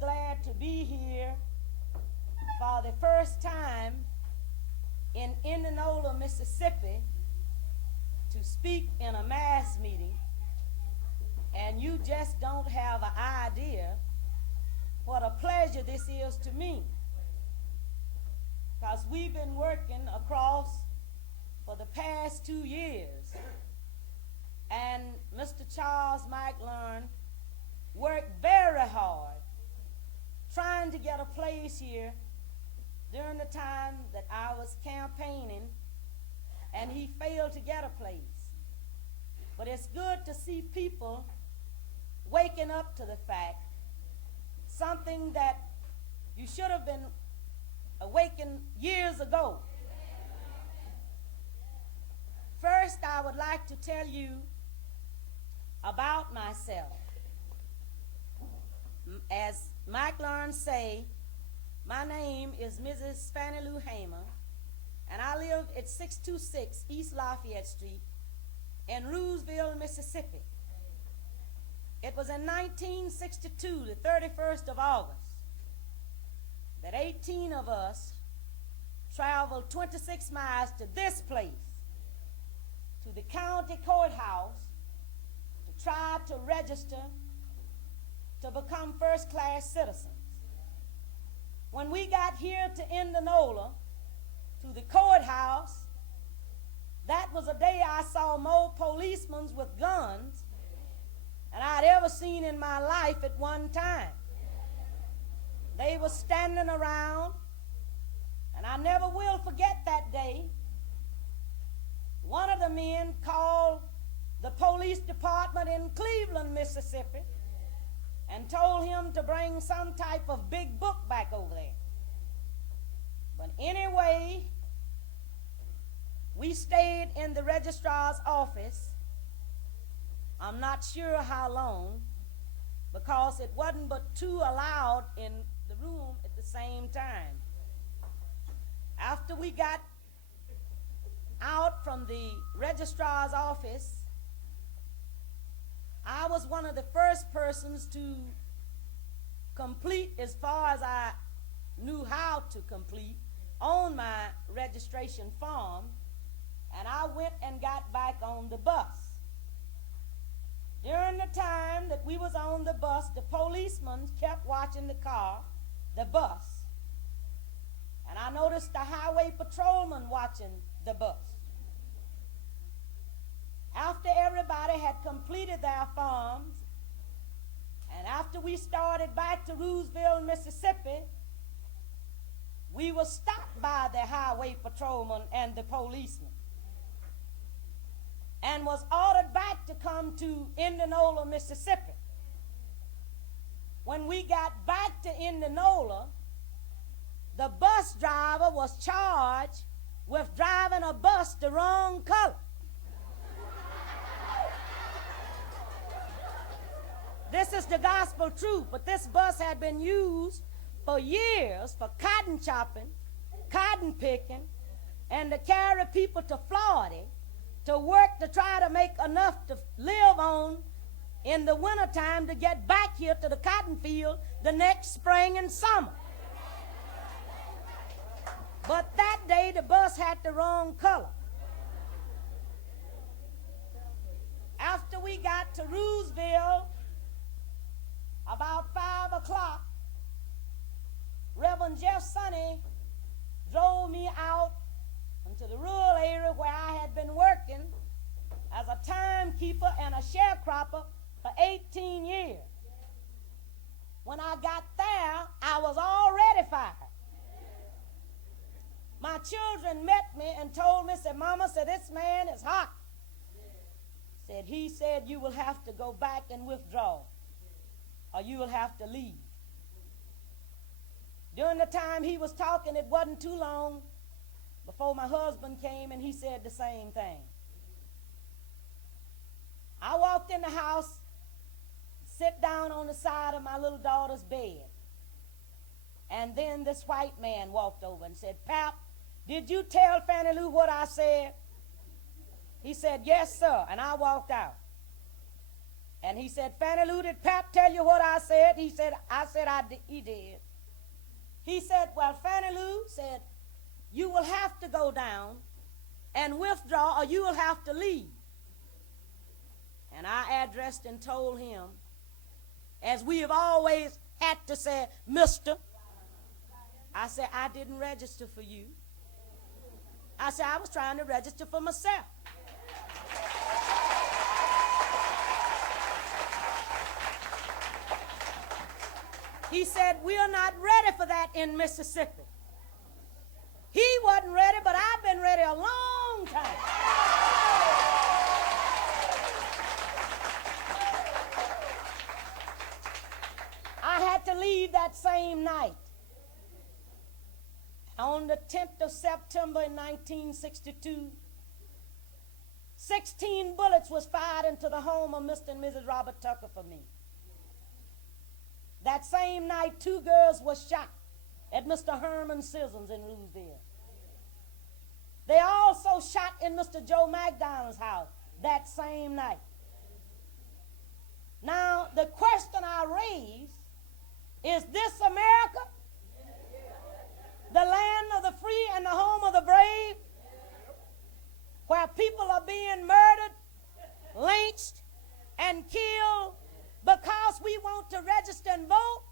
glad to be here for the first time in Indianola, Mississippi, to speak in a mass meeting, and you just don't have an idea what a pleasure this is to me, because we've been working across for the past 2 years, and Mr. Charles Mike Learn worked very hard trying to get a place here during the time that I was campaigning, and he failed to get a place. But it's good to see people waking up to the fact, something that you should have been awakened years ago. First, I would like to tell you about myself. As Mike Learn say, my name is Mrs. Fannie Lou Hamer, and I live at 626 East Lafayette Street in Rooseville, Mississippi. It was in 1962, the 31st of August, that 18 of us traveled 26 miles to this place, to the county courthouse, to try to register to become first-class citizens. When we got here to Indianola, to the courthouse, that was a day I saw more policemen with guns than I'd ever seen in my life at one time. They were standing around, and I never will forget that day. One of the men called the police department in Cleveland, Mississippi, and told him to bring some type of big book back over there. But anyway, we stayed in the registrar's office. I'm not sure how long, because it wasn't but two allowed in the room at the same time. After we got out from the registrar's office, I was one of the first persons to complete, as far as I knew how to complete, on my registration form, and I went and got back on the bus. During the time that we was on the bus, the policemen kept watching the car, the bus, and I noticed the highway patrolman watching the bus. After everybody had completed their forms, and after we started back to Rooseville, Mississippi, we were stopped by the highway patrolman and the policeman, and was ordered back to come to Indianola, Mississippi. When we got back to Indianola, the bus driver was charged with driving a bus the wrong color. This is the gospel truth, but this bus had been used for years for cotton chopping, cotton picking, and to carry people to Florida to work to try to make enough to live on in the wintertime to get back here to the cotton field the next spring and summer. But that day the bus had the wrong color. After we got to Rooseville, about 5 o'clock, Reverend Jeff Sonny drove me out into the rural area where I had been working as a timekeeper and a sharecropper for 18 years. When I got there, I was already fired. My children met me and told me, said, Mama, said, this man is hot. He said, you will have to go back and withdraw, or you will have to leave. During the time he was talking, it wasn't too long before my husband came and he said the same thing. I walked in the house, sit down on the side of my little daughter's bed, and then this white man walked over and said, Pap, did you tell Fannie Lou what I said? He said, yes, sir, and I walked out. And he said, Fannie Lou, did Pap tell you what I said? He said, he did. He said, well, Fannie Lou said, you will have to go down and withdraw or you will have to leave. And I addressed and told him, as we have always had to say, Mister, I said, I didn't register for you. I said, I was trying to register for myself. He said, we are not ready for that in Mississippi. He wasn't ready, but I've been ready a long time. I had to leave that same night. On the 10th of September in 1962, 16 bullets was fired into the home of Mr. and Mrs. Robert Tucker for me. That same night, 2 girls were shot at Mr. Herman Sissons in Rooseville. They also shot in Mr. Joe McDonald's house that same night. Now, the question I raise is this America, the land of the free and the home of the brave, where people are being murdered, lynched, and killed because we want to register and vote?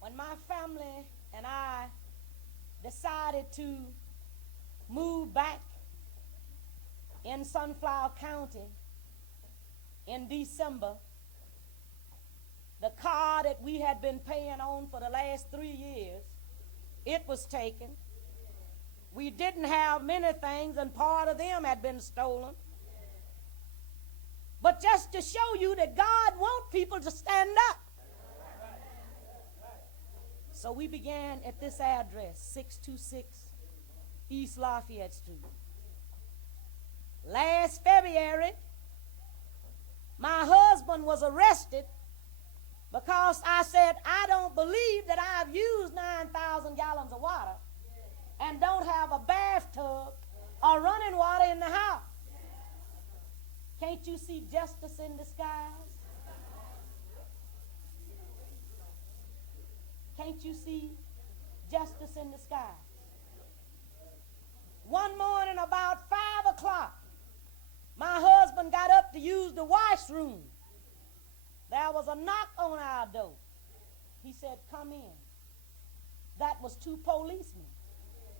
When my family and I decided to move back in Sunflower County in December, the car that we had been paying on for the last 3 years, it was taken. We didn't have many things, and part of them had been stolen. But just to show you that God wants people to stand up. So we began at this address, 626 East Lafayette Street. Last February, my husband was arrested because I said, I don't believe that I've used 9,000 gallons of water and don't have a bathtub or running water in the house. Can't you see justice in disguise? Can't you see justice in disguise? One morning about 5 o'clock, my husband got up to use the washroom. There was a knock on our door. He said, come in. That was 2 policemen.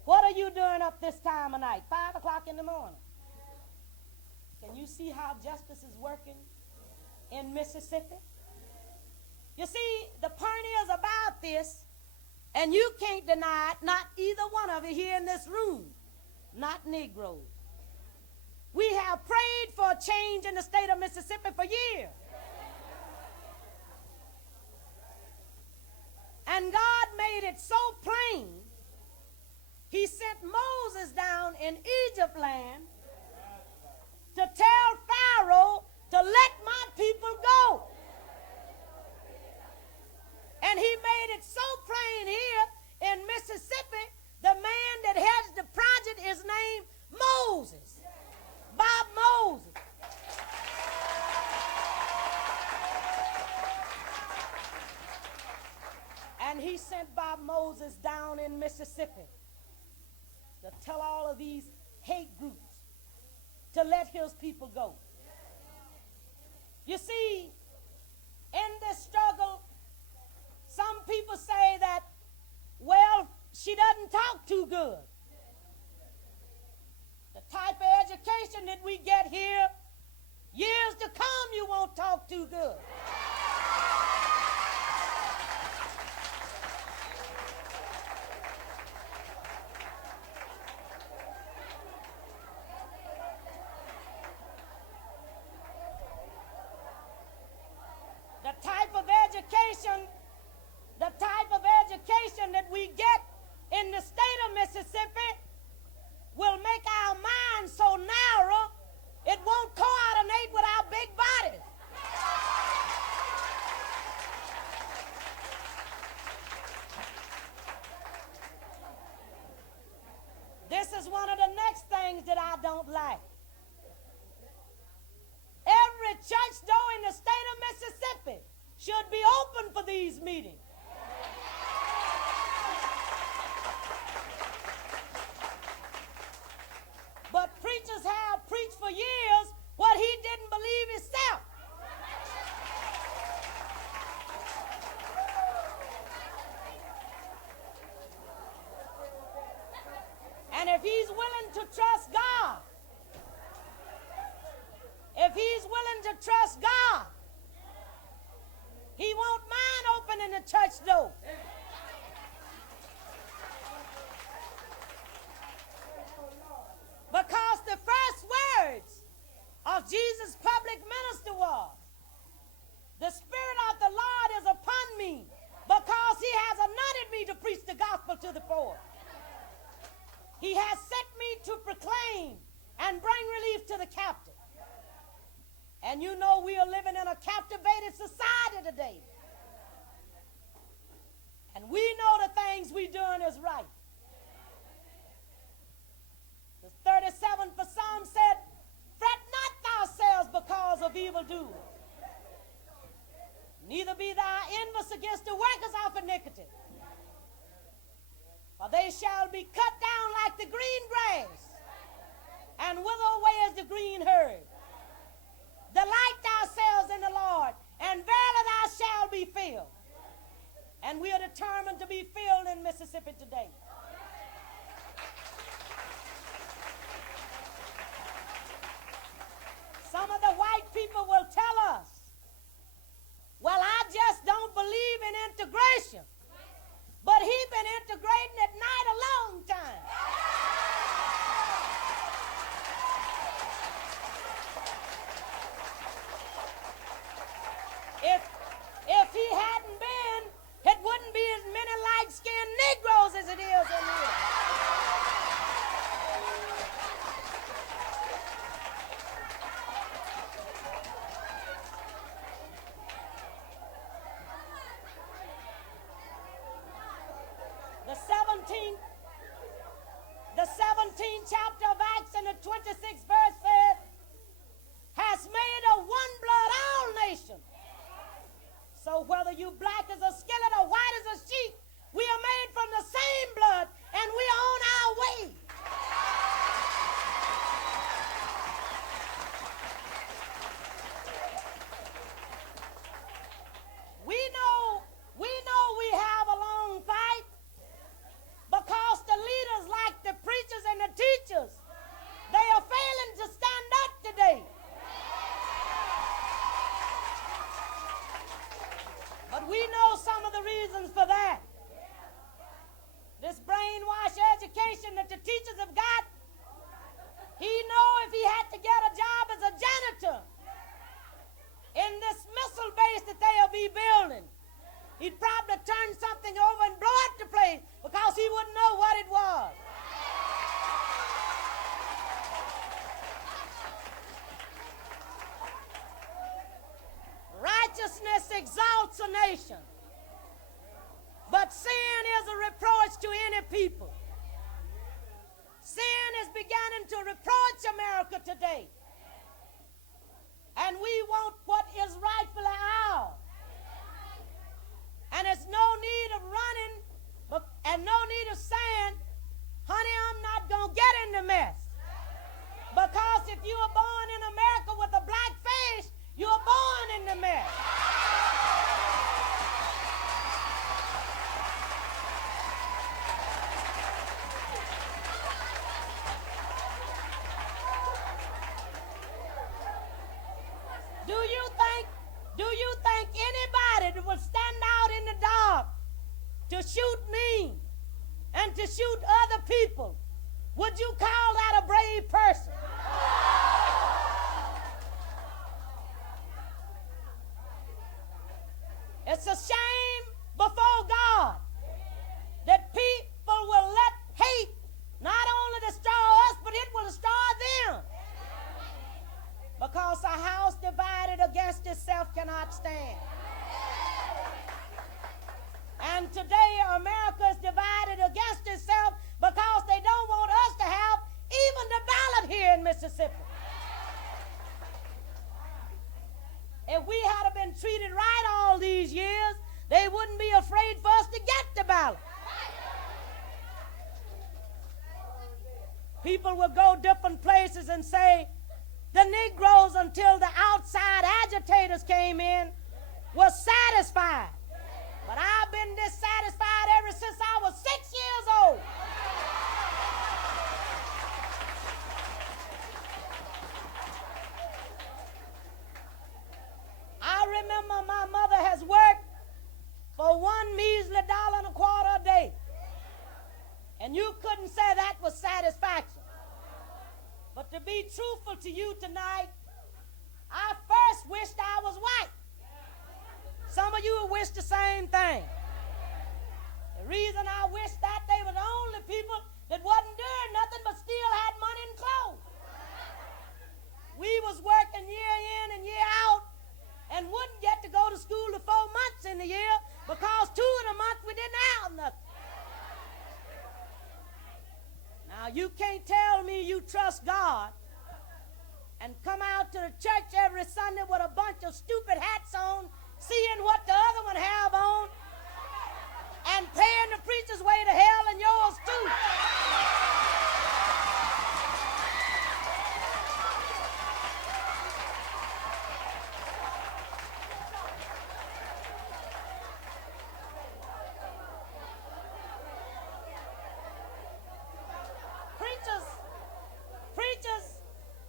What are you doing up this time of night? 5 o'clock in the morning. Can you see how justice is working in Mississippi? You see, the point is about this, and you can't deny it, not either one of you here in this room, not Negroes. We have prayed for a change in the state of Mississippi for years. And God made it so plain, he sent Moses down in Egypt land to tell Pharaoh to let my people go. And he made it so plain here in Mississippi, the man that heads the project is named Moses, Bob Moses. And he sent Bob Moses down in Mississippi to tell all of these hate groups to let his people go. You see, in this struggle, some people say that, well, she doesn't talk too good. The type of education that we get here, years to come, you won't talk too good. The type of education that we get in the state of Mississippi will make our minds so narrow it won't coordinate with our big bodies. these meetings. But preachers have preached for years what he didn't believe himself. And if he's willing to trust God, he won't mind opening the church door. Because the first words of Jesus' public minister was, "The Spirit of the Lord is upon me, because he has anointed me to preach the gospel to the poor. He has sent me to proclaim and bring relief to the captive." And you know we are living in a captivated society today. And we know the things we're doing is right. The 37th Psalm said, "Fret not thyself because of evildoers, neither be thou envious against the workers of iniquity. For they shall be cut down like the green grass, and wither away as the green herb. Delight thyself in the Lord, and verily thou shalt be filled." And we are determined to be filled in Mississippi today. Some of the white people will tell us, "Well, I just don't believe in integration." But he's been integrating at night a long time. If he hadn't been, it wouldn't be as many light-skinned Negroes as it is in here. The 17th chapter of Acts and the 26th verse said, "Has made of one blood all nations. So whether you black as a skillet or white as a sheep, we are made from the same blood, and we are on our way." We know we have a long fight, because the leaders, like the preachers and the teachers, they are failing to stand up today. But we know some of the reasons for that. This brainwash education that the teachers have got, he know if he had to get a job as a janitor in this missile base that they'll be building, he'd probably turn something over and blow up the place because he wouldn't know what it was. Righteousness exalts a nation, but sin is a reproach to any people. Sin is beginning to reproach America today. And we want what is rightfully ours. And there's no need of running and no need of saying, "Honey, I'm not going to get in the mess." Because if you were born in America with a black face, you were born in the mess. Do you think anybody that will stand out in the dark to shoot me and to shoot other people, would you call that a brave person? It's a shame before God that people will let hate not only destroy us, but it will destroy them. Because a house divided against itself cannot stand. And today America is divided against itself because they don't want us to have even the ballot here in Mississippi. If we had been treated right all these years, they wouldn't be afraid for us to get the ballot. People would go different places and say the Negroes, until the outside agitators came in, were satisfied. But I've been dissatisfied ever since I was 6 years old. I remember my mother has worked for one measly $1.25 a day. And you couldn't say that was satisfaction. But to be truthful to you tonight, I first wished I was white. Some of you wish the same thing. The reason I wish that, they were the only people that wasn't doing nothing but still had money and clothes. We was working year in and year out and wouldn't get to go to school for 4 months in the year because 2 of the months we didn't have nothing. Now, you can't tell me you trust God and come out to the church every Sunday with a bunch of stupid hats on, seeing what the other one have on, and paying the preacher's way to hell and yours too.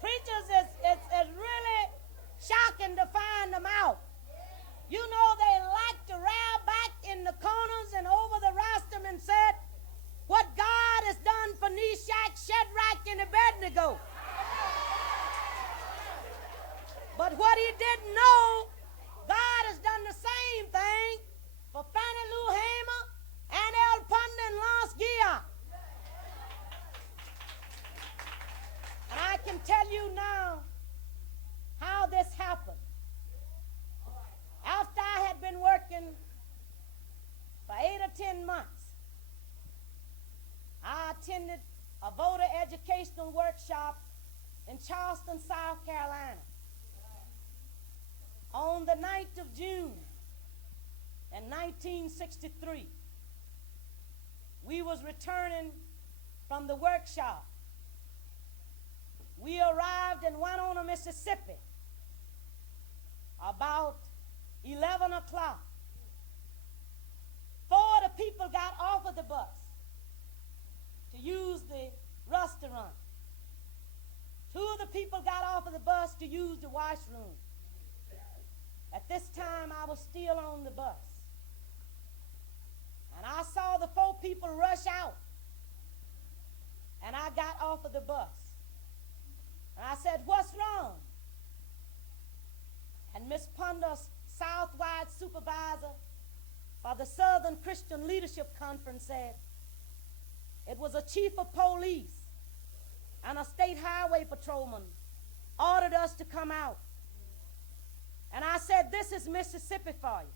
Preachers is really shocking to find them out. You know, they like to rail back in the corners and over the rostrum and said, what God has done for Meshach, Shadrach, and Abednego. But what he didn't know, God has done the same thing for Fannie Lou Hamer and El Punda and Lance Guillaume. And I can tell you now how this happened. After I had been working for 8 or 10 months, I attended a voter educational workshop in Charleston, South Carolina. On the 9th of June in 1963, we was returning from the workshop. We arrived in Winona, Mississippi about 11 o'clock. 4 of the people got off of the bus to use the restaurant. 2 of the people got off of the bus to use the washroom. At this time, I was still on the bus. And I saw the 4 people rush out. And I got off of the bus. And I said, what's wrong? And Miss Punda, Southwide Supervisor for the Southern Christian Leadership Conference, said, it was a chief of police and a state highway patrolman ordered us to come out. And I said, this is Mississippi for you.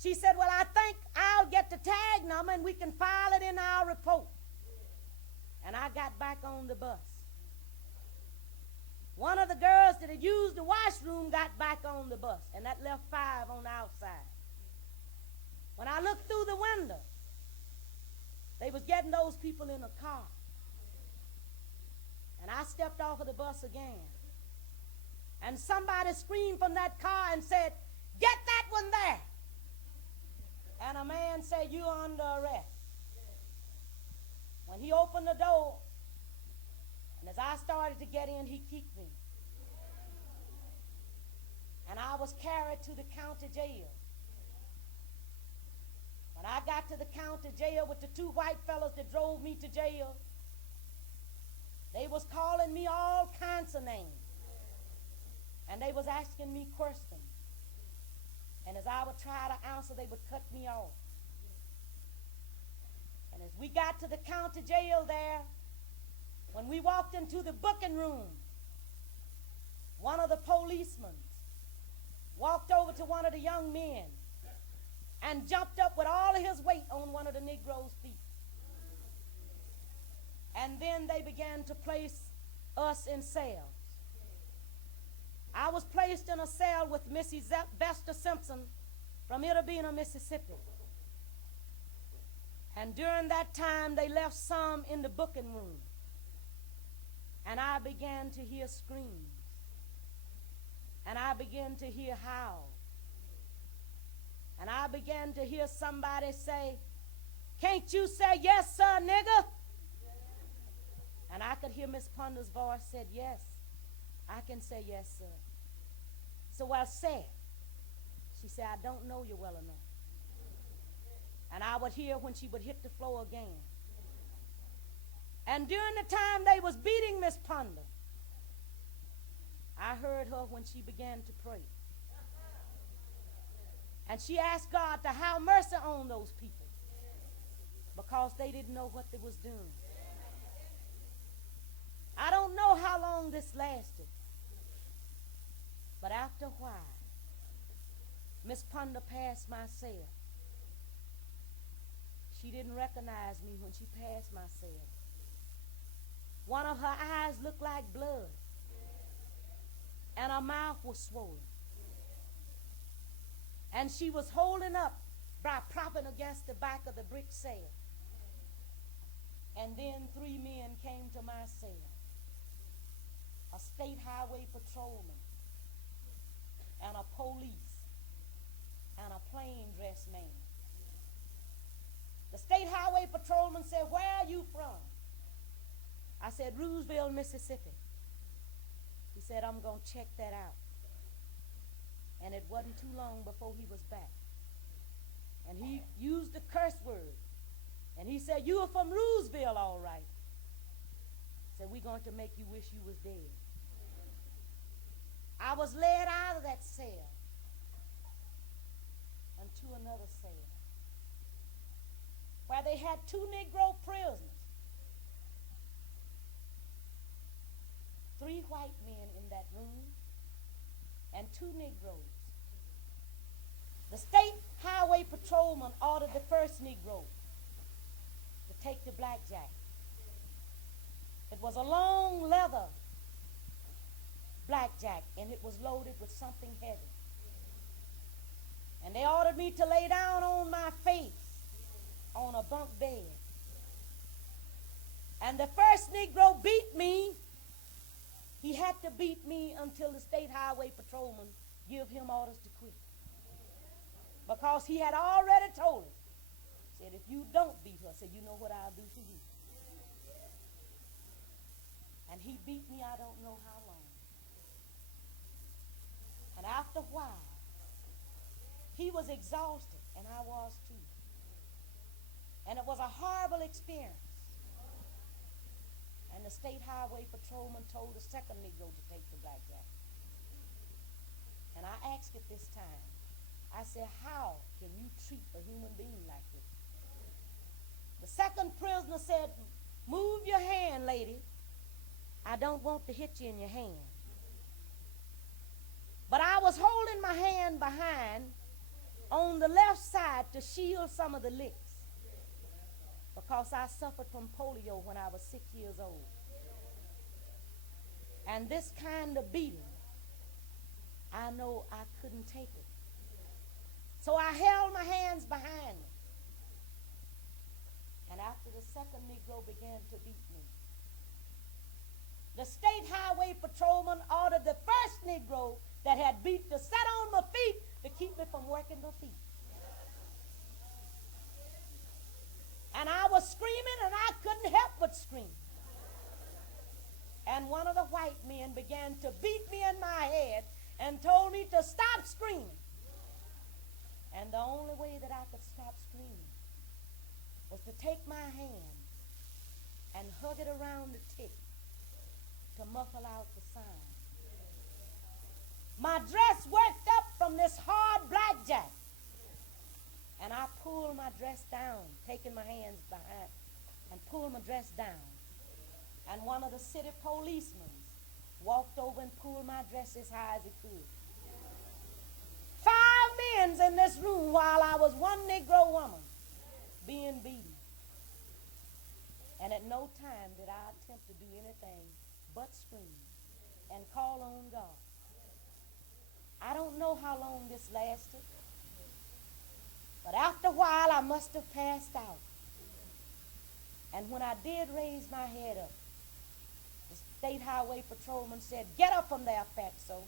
She said, well, I think I'll get the tag number and we can file it in our report. And I got back on the bus. One of the girls that had used the washroom got back on the bus, and that left 5 on the outside. When I looked through the window, they was getting those people in a car. And I stepped off of the bus again. And somebody screamed from that car and said, get that one there. And a man said, you're under arrest. When he opened the door, and as I started to get in, he kicked me. And I was carried to the county jail. When I got to the county jail with the 2 white fellows that drove me to jail, they was calling me all kinds of names. And they was asking me questions. And as I would try to answer, they would cut me off. And as we got to the county jail there, when we walked into the booking room, one of the policemen walked over to one of the young men and jumped up with all of his weight on one of the Negro's feet. And then they began to place us in cells. I was placed in a cell with Mrs. Vesta Simpson from Itabena, Mississippi. And during that time, they left some in the booking room. And I began to hear screams. And I began to hear howls. And I began to hear somebody say, "Can't you say yes, sir, nigga?" And I could hear Miss Ponder's voice said, "Yes, I can say yes, sir." So I said, she said, "I don't know you well enough." And I would hear when she would hit the floor again. And during the time they was beating Miss Ponder, I heard her when she began to pray. And she asked God to have mercy on those people because they didn't know what they was doing. I don't know how long this lasted, but after a while, Miss Ponder passed my cell. She didn't recognize me when she passed my cell. One of her eyes looked like blood, and her mouth was swollen. And she was holding up by propping against the back of the brick cell. And then 3 men came to my cell. A state highway patrolman and a police and a plain dressed man. The state highway patrolman said, "Where are you from?" I said, "Roosevelt, Mississippi." He said, "I'm going to check that out." And it wasn't too long before he was back. And he used the curse word. And he said, "You are from Roosevelt, all right." He said, "We're going to make you wish you was dead." I was led out of that cell and to another cell where they had 2 Negro prisoners. 3 white men in that room and 2 Negroes. The state highway patrolman ordered the first Negro to take the blackjack. It was a long leather blackjack, and it was loaded with something heavy. And they ordered me to lay down on my face on a bunk bed. And the first Negro beat me. He had to beat me until the state highway patrolman give him orders to quit. Because he had already told him, said, "If you don't beat her," said, "you know what I'll do to you." And he beat me I don't know how long. And after a while, he was exhausted, and I was too. And it was a horrible experience. And the state highway patrolman told the second Negro to take the blackjack. And I asked it this time. I said, "How can you treat a human being like this?" The second prisoner said, "Move your hand, lady. I don't want to hit you in your hand." But I was holding my hand behind on the left side to shield some of the licks because I suffered from polio when I was 6 years old. And this kind of beating, I know I couldn't take it. So I held my hands behind me. And after the second Negro began to beat me, the state highway patrolman ordered the first Negro that had beat to set on my feet to keep me from working my feet. And I was screaming, and I couldn't help but scream. And one of the white men began to beat me in my head and told me to stop screaming. And the only way that I could stop screaming was to take my hand and hug it around the tip to muffle out the sound. My dress worked up from this hard blackjack, and I pulled my dress down, taking my hands behind, and pulled my dress down. And one of the city policemen walked over and pulled my dress as high as he could. 5 men in this room while I was one Negro woman being beaten. And at no time did I attempt to do anything but scream and call on God. I don't know how long this lasted, But after a while, I must have passed out. And when I did raise my head up, the state highway patrolman said, "Get up from there, fatso."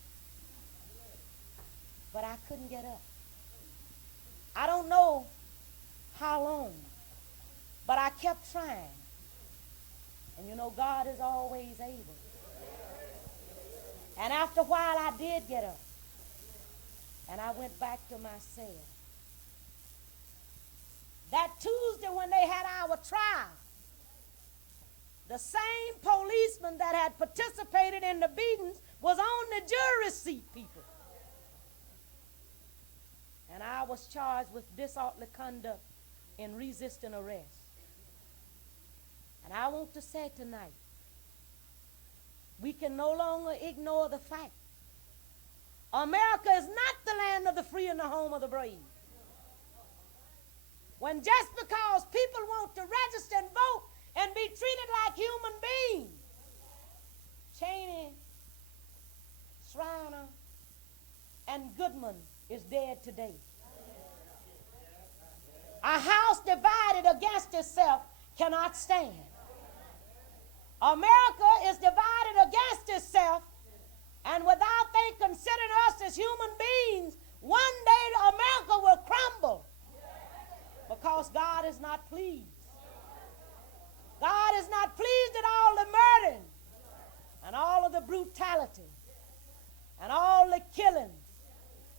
But I couldn't get up. I don't know how long, but I kept trying. And you know, God is always able. And after a while, I did get up. And I went back to my cell. That Tuesday when they had our trial, the same policeman that had participated in the beatings was on the jury seat, people. And I was charged with disorderly conduct in resisting arrest. And I want to say tonight, we can no longer ignore the fact America is not the land of the free and the home of the brave. When just because people want to register and vote and be treated like human beings, Cheney, Shriner, and Goodman is dead today. A house divided against itself cannot stand. America is divided against itself, and without they considering us as human beings, one day America will crumble because God is not pleased. God is not pleased at all the murdering and all of the brutality and all the killing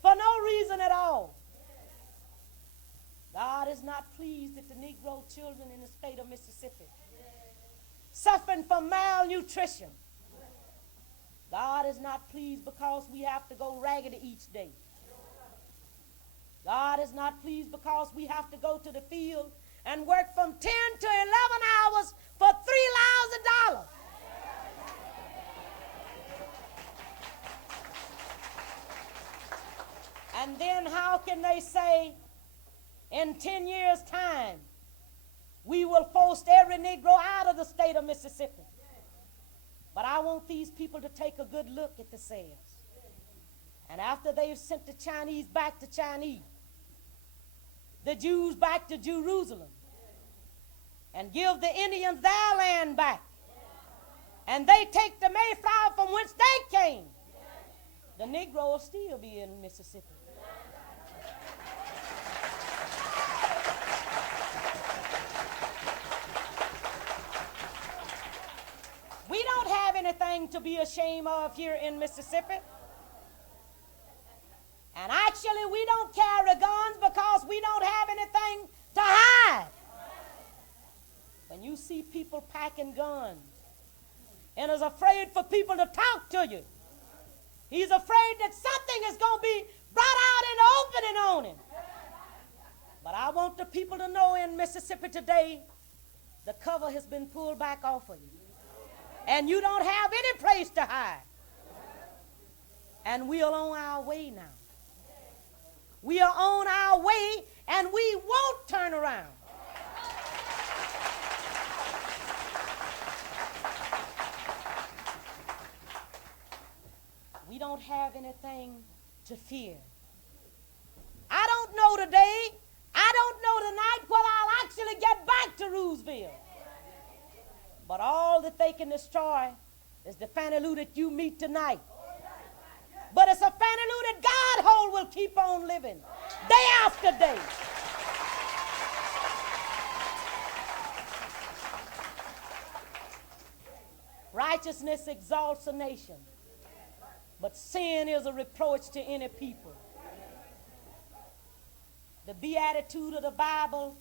for no reason at all. God is not pleased at the Negro children in the state of Mississippi suffering from malnutrition. God is not pleased because we have to go raggedy each day. God is not pleased because we have to go to the field and work from 10 to 11 hours for $3 lousy. And then how can they say in 10 years' time we will force every Negro out of the state of Mississippi? But I want these people to take a good look at the cells. And after they've sent the Chinese back to Chinese, the Jews back to Jerusalem, and give the Indians their land back, and they take the Mayflower from whence they came, the Negro will still be in Mississippi. We don't have anything to be ashamed of here in Mississippi. And actually, we don't carry guns because we don't have anything to hide. When you see people packing guns and is afraid for people to talk to you, he's afraid that something is going to be brought out in the opening on him. But I want the people to know in Mississippi today, the cover has been pulled back off of you. And you don't have any place to hide. And we are on our way now. We are on our way, and we won't turn around. We don't have anything to fear. I don't know today, I don't know tonight whether I'll actually get back to Roosevelt. But all that they can destroy is the Fannie Lou that you meet tonight. But it's a Fannie Lou that God hold will keep on living day after day. Righteousness exalts a nation, but sin is a reproach to any people. The beatitude of the Bible,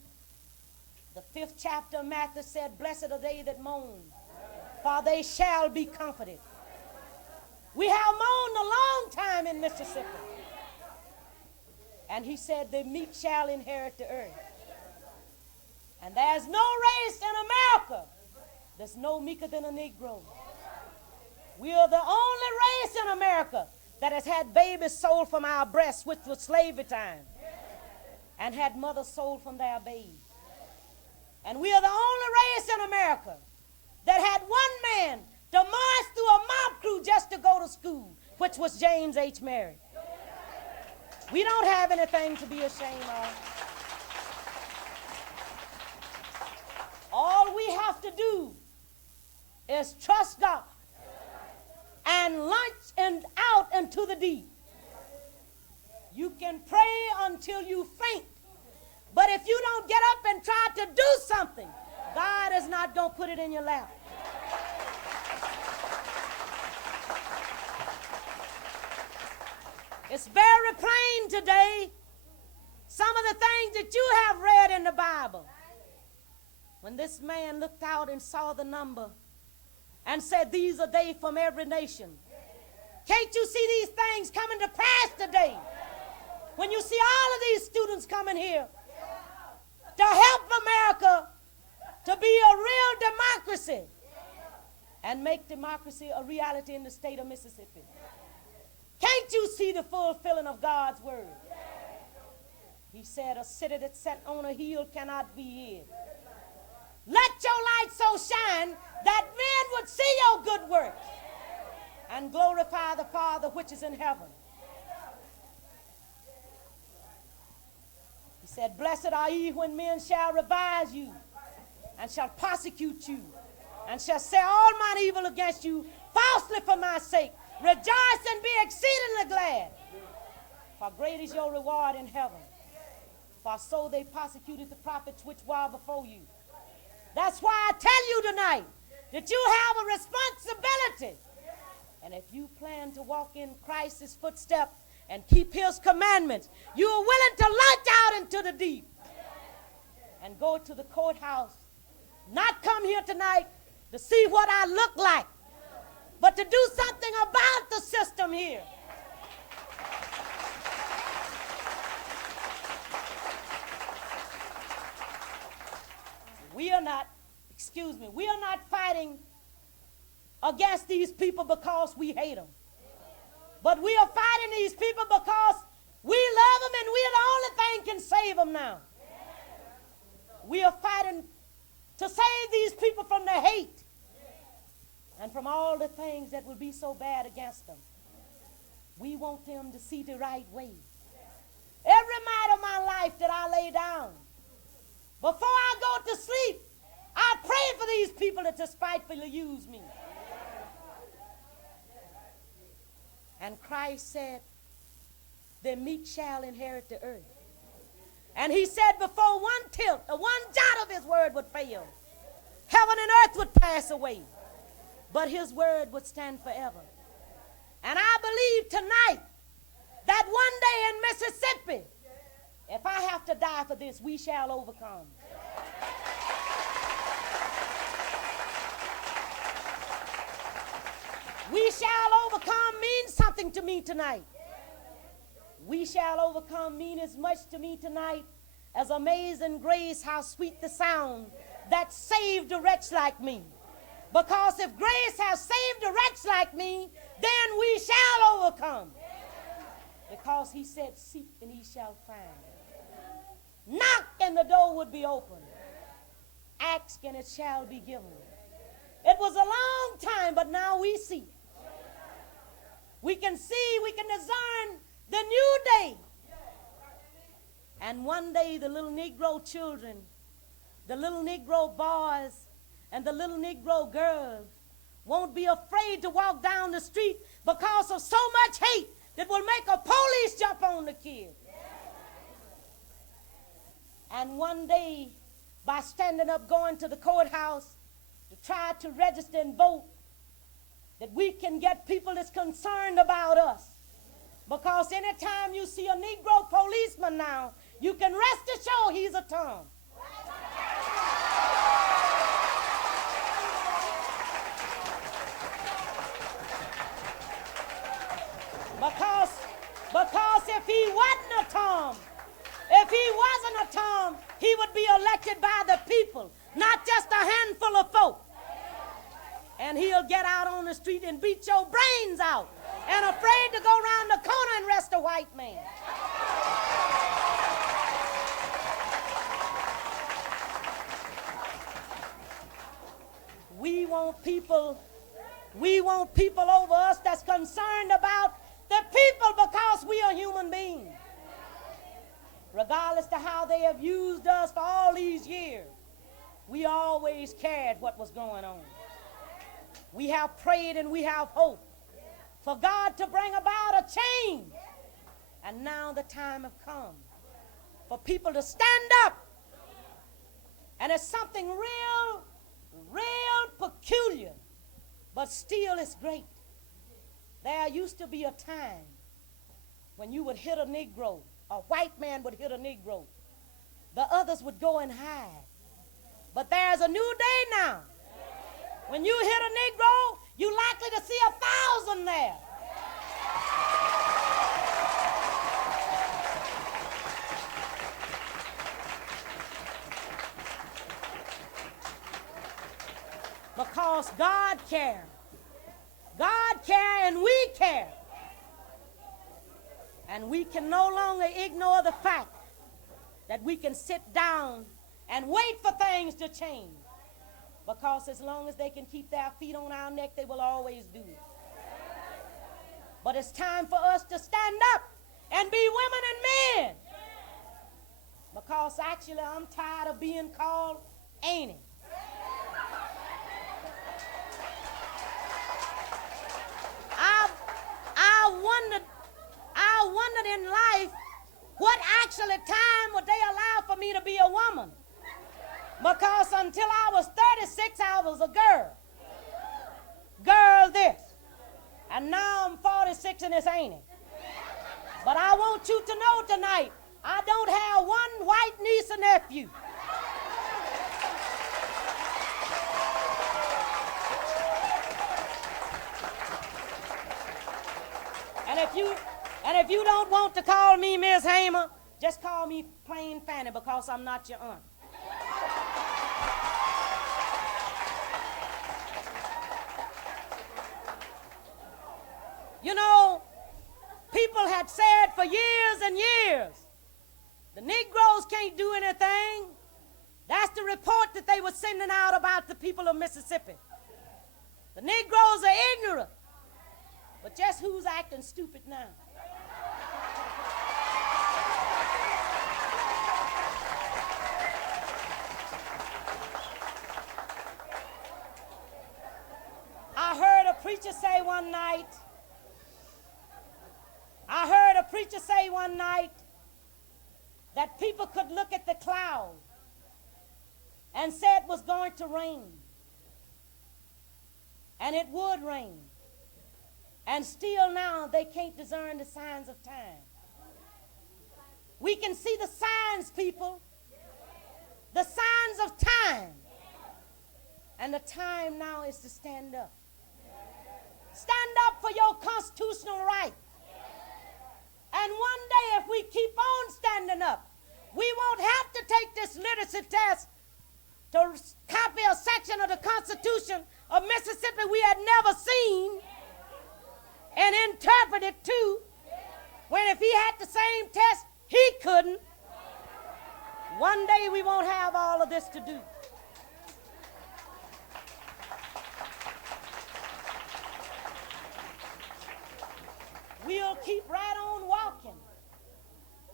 the 5th chapter of Matthew said, "Blessed are they that mourn, for they shall be comforted." We have mourned a long time in Mississippi. And he said, "The meek shall inherit the earth." And there's no race in America that's no meeker than a Negro. We are the only race in America that has had babies sold from our breasts, which was slavery time, and had mothers sold from their babes. And we are the only race in America that had one man to march through a mob crew just to go to school, which was James H. Merritt. We don't have anything to be ashamed of. is trust God and launch and out into the deep. You can pray until you faint, but if you don't get up and try to do something, God is not going to put it in your lap. It's very plain today, some of the things that you have read in the Bible. When this man looked out and saw the number and said, these are they from every nation. Can't you see these things coming to pass today? When you see all of these students coming here to help America to be a real democracy and make democracy a reality in the state of Mississippi. Can't you see the fulfilling of God's word? He said, a city that's set on a hill cannot be hid. Let your light so shine that men would see your good works and glorify the Father which is in heaven. He said, blessed are ye when men shall revile you and shall persecute you and shall say all mine evil against you falsely for my sake. Rejoice and be exceedingly glad, for great is your reward in heaven. For so they persecuted the prophets which were before you. That's why I tell you tonight that you have a responsibility. And if you plan to walk in Christ's footsteps and keep his commandments, you are willing to launch out into the deep and go to the courthouse. Not come here tonight to see what I look like, but to do something about the system here. We are not fighting against these people because we hate them. But we are fighting these people because we love them and we are the only thing can save them now. We are fighting to save these people from the hate and from all the things that will be so bad against them. We want them to see the right way. Every night of my life that I lay down, before I go to sleep, I pray for these people that despitefully use me. And Christ said, the meek shall inherit the earth. And he said before one tilt, or one jot of his word would fail, heaven and earth would pass away, but his word would stand forever. And I believe tonight that one day in Mississippi, if I have to die for this, we shall overcome. We shall overcome means something to me tonight. We shall overcome mean as much to me tonight as amazing grace, how sweet the sound that saved a wretch like me. Because if grace has saved a wretch like me, then we shall overcome. Because he said, seek and ye shall find. Knock and the door would be open. Ask and it shall be given. It was a long time, but now we see. We can see, we can discern the new day. And one day the little Negro children, the little Negro boys, and the little Negro girls won't be afraid to walk down the street because of so much hate that will make a police jump on the kid. And one day, by standing up, going to the courthouse to try to register and vote, that we can get people that's concerned about us. Because anytime you see a Negro policeman now, you can rest assured he's a Tom. Because if he wasn't a Tom, he would be elected by the people, not just a handful of folk. And he'll get out on the street and beat your brains out and afraid to go around the corner and arrest a white man. We want people over us that's concerned about the people because we are human beings. Regardless to how they have used us for all these years, we always cared what was going on. We have prayed and we have hoped for God to bring about a change. And now the time has come for people to stand up. And it's something real peculiar, but still it's great. There used to be a time when you would hit a Negro, a white man would hit a Negro. The others would go and hide. But there's a new day now. When you hit a Negro, you're likely to see 1,000 there. Because God cares. God cares and we care. And we can no longer ignore the fact that we can sit down and wait for things to change. Because as long as they can keep their feet on our neck, they will always do it. But it's time for us to stand up and be women and men. Because actually I'm tired of being called Annie. I wondered in life what actually time would they allow for me to be a woman. Because until I was 36, I was a girl. Girl this. And now I'm 46 and it's ain't it. But I want you to know tonight, I don't have one white niece or nephew. And if you don't want to call me Miss Hamer, just call me plain Fannie because I'm not your aunt. You know, people had said for years and years, the Negroes can't do anything. That's the report that they were sending out about the people of Mississippi. The Negroes are ignorant. But just who's acting stupid now? I heard a preacher say one night that people could look at the cloud and say it was going to rain. And it would rain. And still now they can't discern the signs of time. We can see the signs, people. The signs of time. And the time now is to stand up. Stand up for your constitutional right. And one day if we keep on standing up, we won't have to take this literacy test to copy a section of the Constitution of Mississippi we had never seen and interpret it too, when if he had the same test, he couldn't. One day we won't have all of this to do. We'll keep right on walking,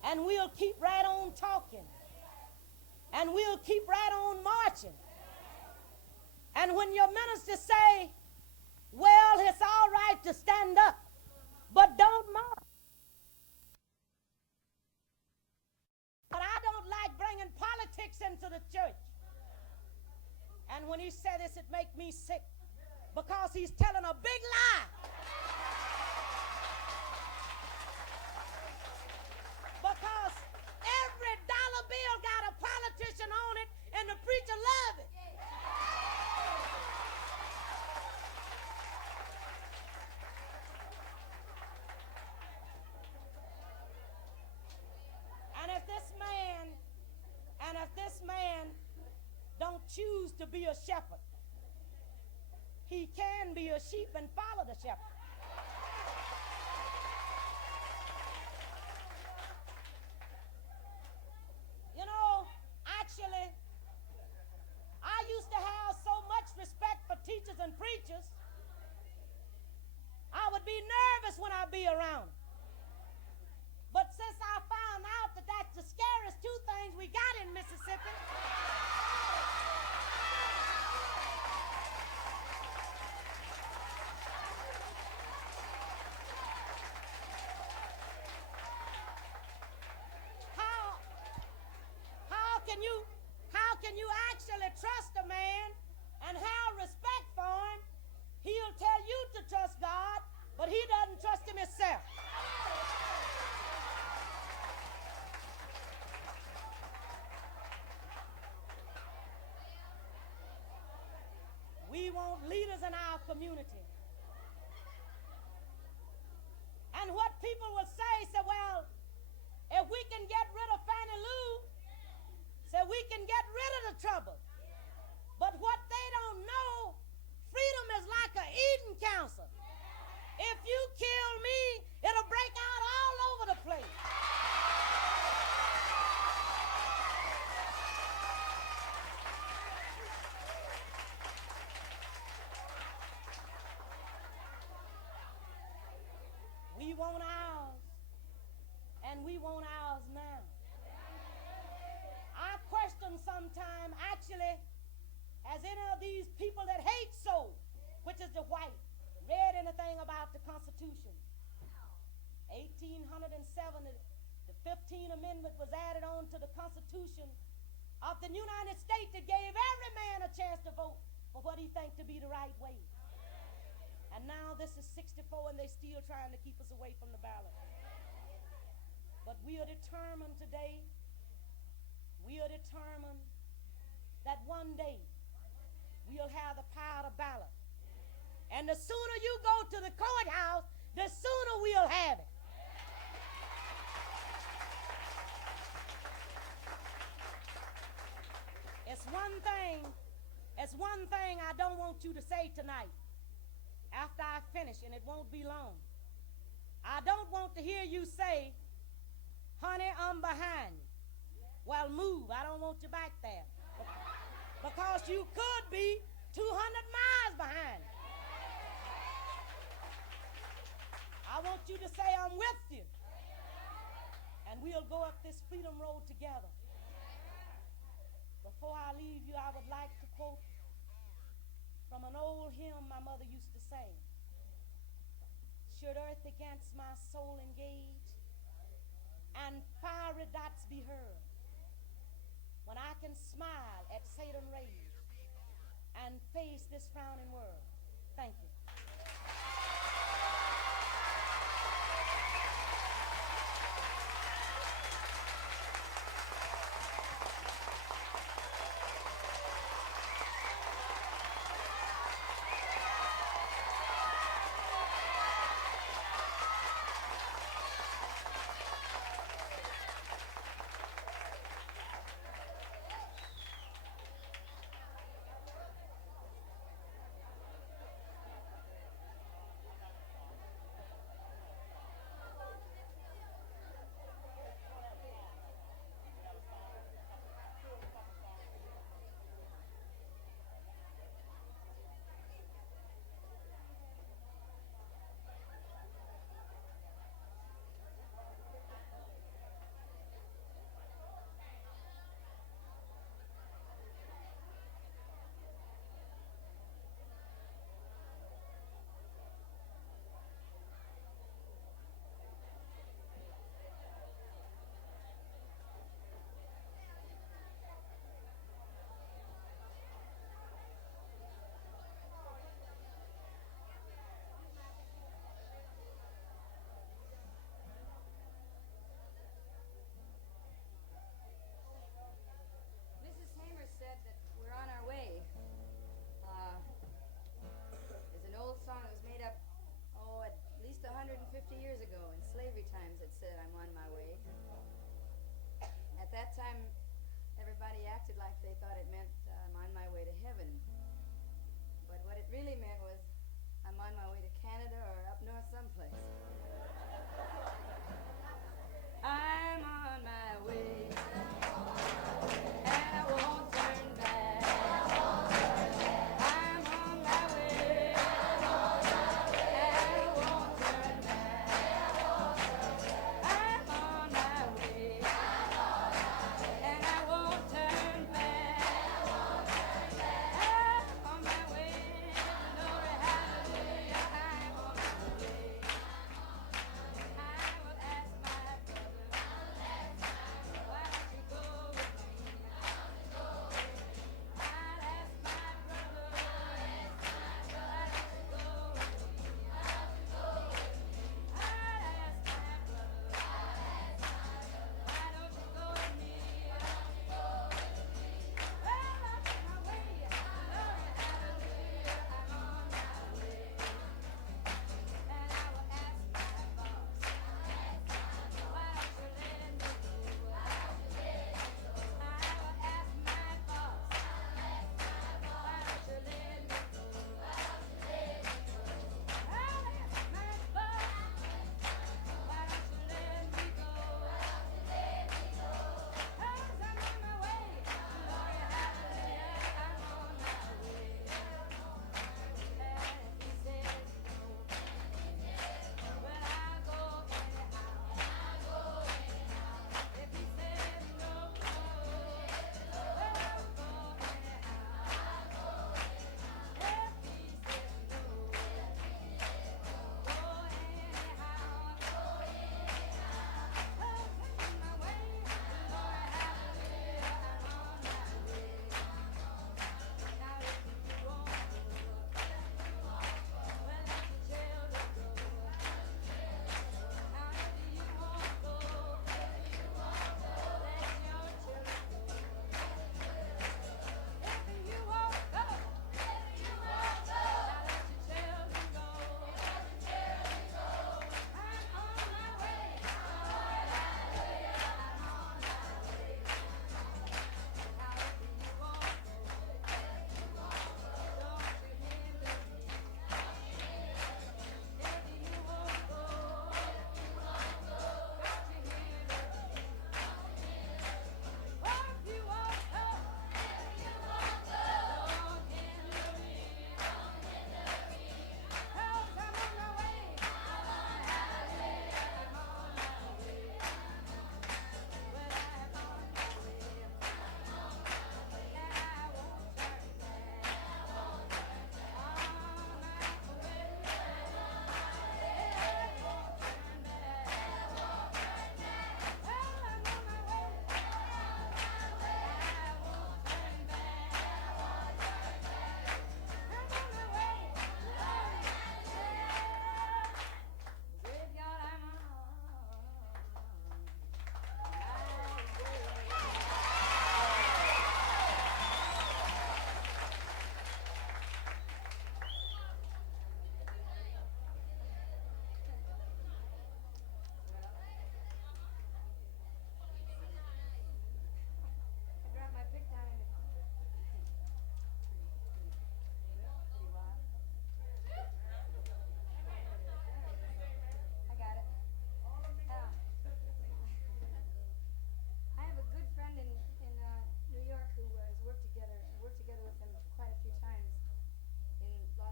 and we'll keep right on talking, and we'll keep right on marching. And when your ministers say, well, it's all right to stand up, but don't march. But I don't like bringing politics into the church. And when he said this, it makes me sick because he's telling a big lie. Because every dollar bill got a politician on it, and the preacher loves it. And if this man don't choose to be a shepherd, he can be a sheep and follow the shepherd. You know, actually, I used to have so much respect for teachers and preachers, I would be nervous when I'd be around them. But since I found out that that's the scariest two things we got in Mississippi, can you actually trust a man and have respect for him? He'll tell you to trust God, but he doesn't trust him himself. We want leaders in our community. And what people will say, well, if we can get rid of Fannie Lou, we can get rid of the trouble. But what they don't know, freedom is like an Eden council. If you kill me, it'll break out all over the place. We want ours, and we want ours now. I question sometimes, actually, has any of these people that hate so, which is the white, read anything about the Constitution? 1807, the 15th Amendment was added on to the Constitution of the United States that gave every man a chance to vote for what he thinks to be the right way. And now this is 64 and they're still trying to keep us away from the ballot. But we are determined today, that one day we'll have the power to ballot. And the sooner you go to the courthouse, the sooner we'll have it. It's one thing I don't want you to say tonight after I finish, and it won't be long. I don't want to hear you say, honey, I'm behind you. Well, move. I don't want you back there. Because you could be 200 miles behind. I want you to say, I'm with you. And we'll go up this freedom road together. Before I leave you, I would like to quote from an old hymn my mother used to sing. Should earth against my soul engage and fiery dots be hurled, when I can smile at Satan's rage and face this frowning world. Thank you. Said that we're on our way. There's an old song that was made up, at least 150 years ago in slavery times that said, I'm on my way. At that time, everybody acted like they thought it meant I'm on my way to heaven. But what it really meant was I'm on my way to Canada or up north someplace. I'm on my way. And I won't turn back. I'm on my way. And I won't turn back. I'm on my way. And I won't turn back. I'm on my way. Glory, hallelujah. I'm on my way.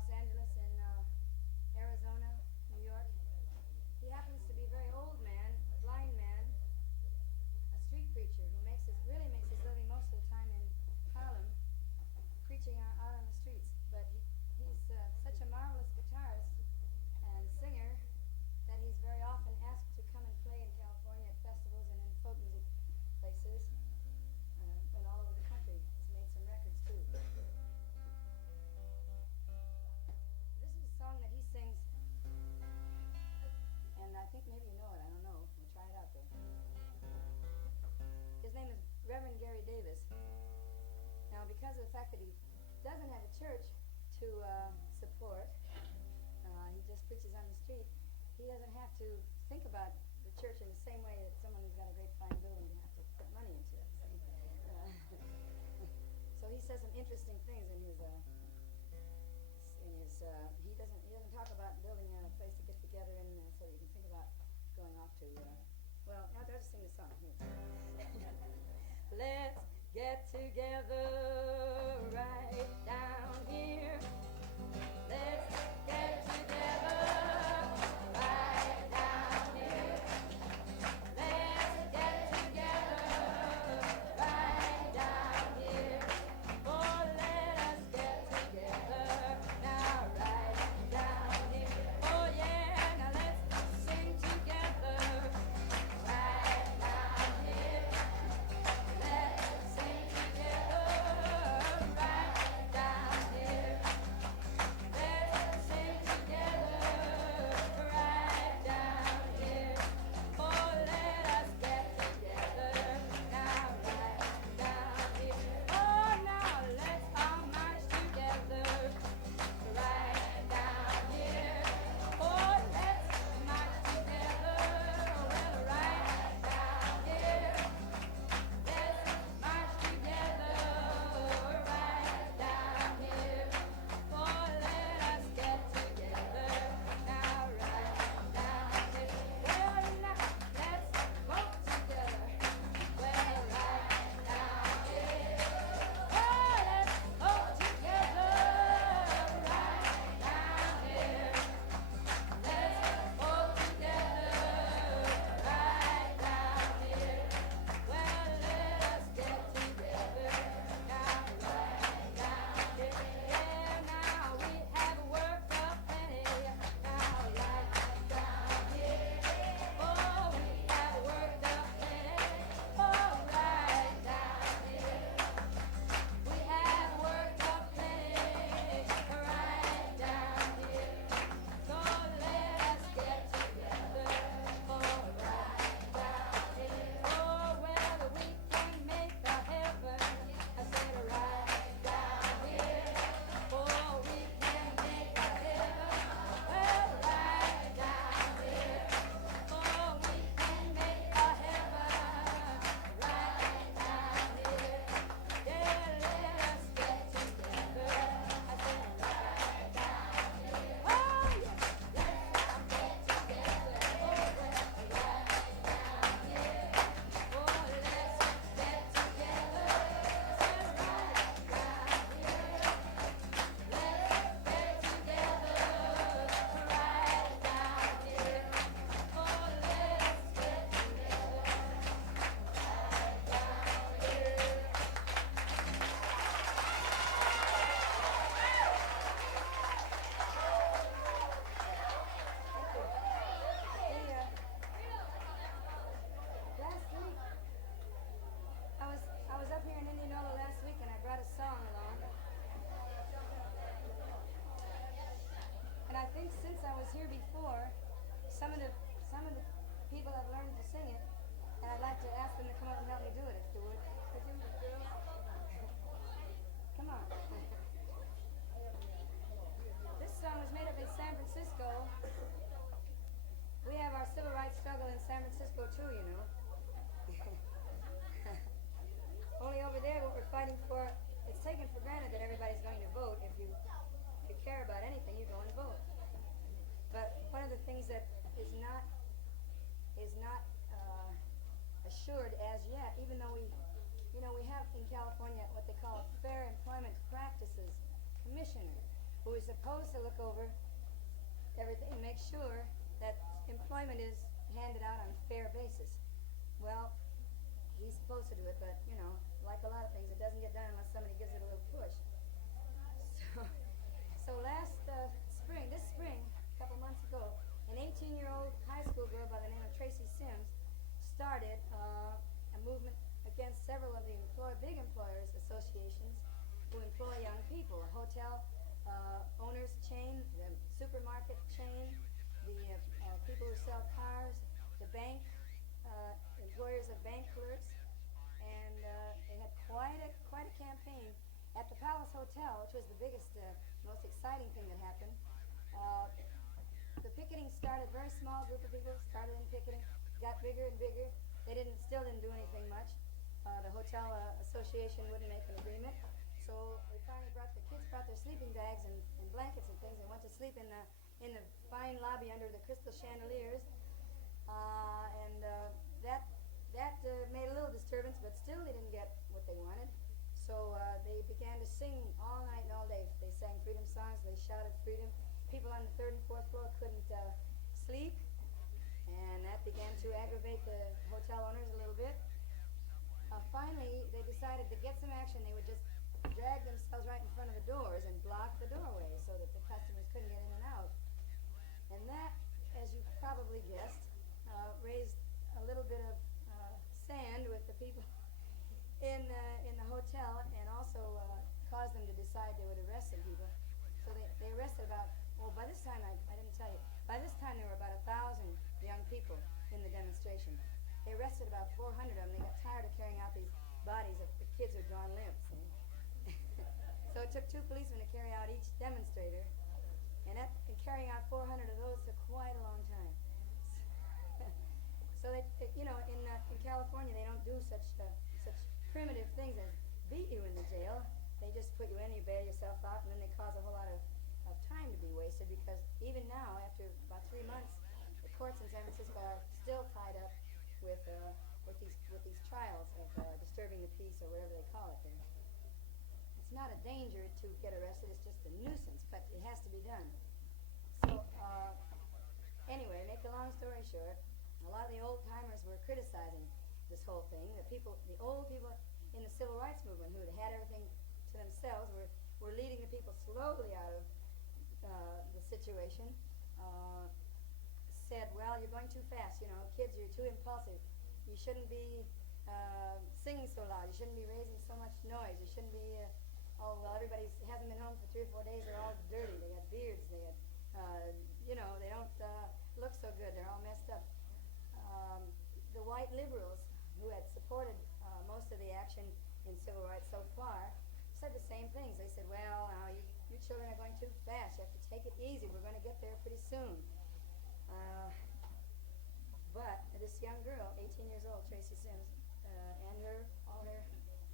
Los Angeles, in Arizona, New York. He happens to be a very old man, a blind man, a street preacher who really makes his living most of the time in Harlem, preaching out on the streets. But he's such a marvelous guitarist and singer that he's very often asked to come and play in California at festivals and in folk music places and all over the country. He's made some records too. This is a song that he sings, and I think maybe you know it. I don't know. We'll try it out though. His name is Reverend Gary Davis. Now, because of the fact that he doesn't have a church to support, he just preaches on the street. He doesn't have to think about the church in the same way that someone who's got a great fine building would have to put money into it. So he says some interesting things in his. He doesn't talk about building a place to get together in so that you can think about going off to. Well, now I'll just sing the song. Here. Let's get together right down here. Let's get together right down here. Let's get together right down here. Oh, let us get together now right down here. Oh, yeah, now let's sing together right down here. Let's sing together right down here. Let's sing together right down here. Oh, let us get together now right down here. Oh, now let's all march together right down here. Oh, let's march together, well, right down here. Let's march together right down here. Oh, let us get together now right down here. Well, now let's vote together. Well, right down here. Oh, let's vote together right down here. Let's vote together right down here. Well, let us get together now right down here. Yeah, now we have worked up plenty now right down here. Oh, we have worked up plenty. Oh, right down here. We have worked up plenty right down here. So let us get together, oh, right down here. Oh, well, we can make a heaven, I said right down here. Oh, we can make a heaven, well, right down here. Oh, we can make a heaven, right down here. Yeah, let us get together, I said right down here. Oh, yeah, let's get together, oh, well, right down here. Oh, let's get together, I said right down here. Let's get together right down here. Oh, let's get together right down here. Last week, I was up here in Indianola last week, and I brought a song along. And I think since I was here before, some of the people have learned to sing it, and I'd like to ask them to come up and help me do it, if they would. Could you, girls? Come on. This song was made up in San Francisco. We have our civil rights struggle in San Francisco too, you know. Only over there, what we're fighting for, it's taken for granted that everybody's going to vote. If you care about anything, you go and vote. But one of the things that is not assured as yet, even though we have in California what they call Fair Employment Practices Commissioner, who who is supposed to look over everything, make sure that employment is handed out on a fair basis. Well, he's supposed to do it, but, you know, like a lot of things, it doesn't get done unless somebody gives it a little push. So last this spring, a couple months ago, an 18-year-old high school girl by the name of Tracy Sims started a movement against several of the big employers associations who employ young people. A hotel owners chain, the supermarket chain, the people who sell cars, the bank employers of bank clerks, and they had quite a campaign at the Palace Hotel, which was the biggest, most exciting thing that happened. The picketing started, a very small group of people started in picketing, got bigger and bigger. They still didn't do anything much. The hotel association wouldn't make an agreement. So we finally kids brought their sleeping bags and blankets and things and went to sleep in the fine lobby under the crystal chandeliers. That made a little disturbance, but still they didn't get what they wanted. So they began to sing all night and all day. They sang freedom songs, they shouted freedom. People on the third and fourth floor couldn't sleep, and that began to aggravate the hotel owners a little bit. Finally, they decided to get some action. They would just drag themselves right in front of the doors and block the doorway so that the customers couldn't get in and out. And that, as you probably guessed, raised a little bit of sand with the people in the hotel, and also caused them to decide they would arrest some people. So they arrested by this time, I didn't tell you, by this time there were about 1,000 young people in the demonstration. They arrested about 400 of them. They got tired of carrying out these bodies of the kids who had drawn limp. So it took 2 policemen to carry out each demonstrator, and carrying out 400 of those took quite a long time. So in California they don't do such primitive things as beat you in the jail. They just put you in, you bail yourself out, and then they cause a whole lot of time to be wasted, because even now, after about 3 months, the courts in San Francisco are still tied up with these trials of disturbing the peace, or whatever they call it there. It's not a danger to get arrested, it's just a nuisance, but it has to be done. So anyway, make a long story short, a lot of the old timers were criticizing this whole thing. The old people in the civil rights movement, who had everything to themselves, were leading the people slowly out of the situation. Said, well, you're going too fast, kids, you're too impulsive. You shouldn't be singing so loud. You shouldn't be raising so much noise. You shouldn't be, everybody hasn't been home for 3 or 4 days. They're all dirty. They got beards. They got, they don't look so good. They're all messed up. The white liberals, who had supported most of the action in civil rights so far, said the same things. They said, well, you children are going too fast. You have to take it easy. We're going to get there pretty soon. But this young girl, 18 years old, Tracy Sims, and all her